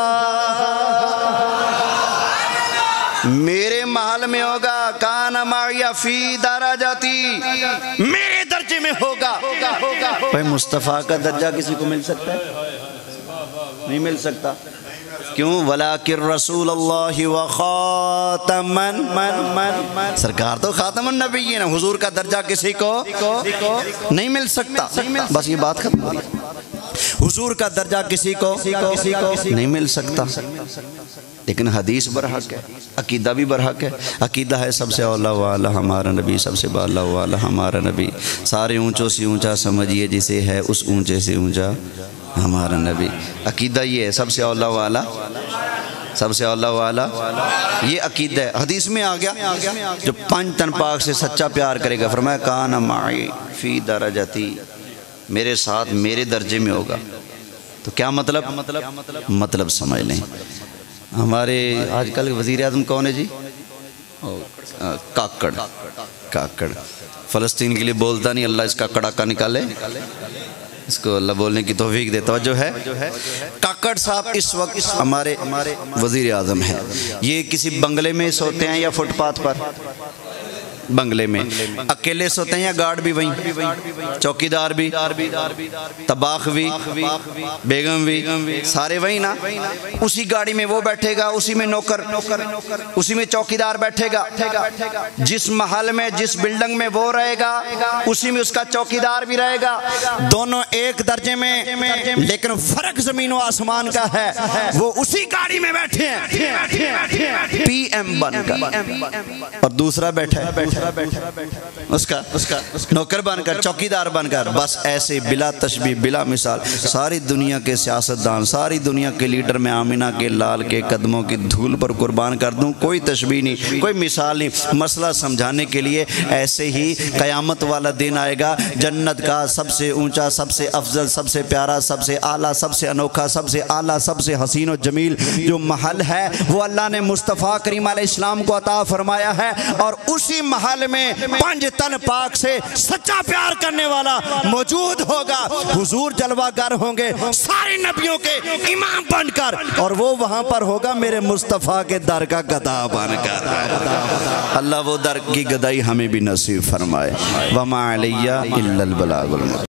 میرے محل میں ہوگا، کان معی فی درجتی، میرے درجے میں ہوگا۔ بھائی مصطفیٰ کا درجہ کسی کو مل سکتا ہے؟ نہیں مل سکتا، کیوں؟ وَلَكِنْ رَسُولَ اللَّهِ وَخَاتَمًا، سرکار تو خاتم النبیین، حضور کا درجہ کسی کو نہیں مل سکتا، بس یہ بات ختم ہوئی، حضور کا درجہ کسی کو نہیں مل سکتا، لیکن حدیث برحق ہے، عقیدہ بھی برحق ہے، عقیدہ ہے سب سے اولا والا ہمارا نبی، سب سے بالا والا ہمارا نبی، سارے اونچوں سے اونچا سمجھیے جسے ہے اس اونچے سے اونچا ہمارا نبی، عقیدہ یہ ہے سب سے اولا والا، سب سے اولا والا، یہ عقیدہ ہے۔ حدیث میں آ گیا جو پنج تن پاک سے سچا پیار کرے گا، فرمایا کان معی فی درجتی، میرے ساتھ میرے درجے میں ہوگا، تو کیا مطلب سمجھ لیں۔ ہمارے آج کل وزیر اعظم کون ہے جی؟ کاکڑ، فلسطین کے لیے بولتا نہیں، اللہ اس کا کڑاکا نکالے، اس کو اللہ بولنے کی توفیق دے۔ توجہ ہے، کاکڑ صاحب اس وقت ہمارے وزیر اعظم ہیں، یہ کسی بنگلے میں سوتے ہیں یا فٹ پاتھ پر؟ بنگلے میں اکیلے سوتے ہیں یا گارڈ بھی وہیں، چوکیدار بھی، طباخ بھی، بیگم بھی، سارے وہیں نا؟ اسی گاڑی میں وہ بیٹھے گا، اسی میں نوکر، اسی میں چوکیدار بیٹھے گا، جس محل میں جس بلڈنگ میں وہ رہے گا اسی میں اس کا چوکیدار بھی رہے گا، دونوں ایک درجے میں لیکن فرق زمین و آسمان کا ہے۔ وہ اسی گاڑی میں بیٹھے ہیں پی ایم بن کر، اور دوسرا بیٹھا ہے اس کا نوکر بن کر، چوکیدار بن کر۔ بس ایسے بلا تشبیہ بلا مثال ساری دنیا کے سیاستدان، ساری دنیا کے لیڈر میں آمینہ کے لال کے قدموں کی دھول پر قربان کر دوں، کوئی تشبیہ نہیں، کوئی مثال نہیں۔ مسئلہ سمجھانے کے لیے ایسے ہی قیامت والا دن آئے گا، جنت کا سب سے اونچا، سب سے افضل، سب سے پیارا، سب سے اعلیٰ، سب سے انوکھا، سب سے اعلیٰ، سب سے حسین و جمیل جو محل ہے وہ اللہ نے مصطفیٰ کریم علیہ السلام کو عطا فرمایا ہے، اور اسی محل میں 5 تن پاک سے سچا پیار کرنے والا موجود ہوگا۔ حضور جلوہ گر ہوں گے سارے نبیوں کے امام بن کر، اور وہ وہاں پر ہوگا میرے مصطفیٰ کے در کا گدا بن کر۔ اللہ وہ در کی گدائی ہمیں بھی نصیب فرمائے۔ وما علیہ الا البلاغ المبین۔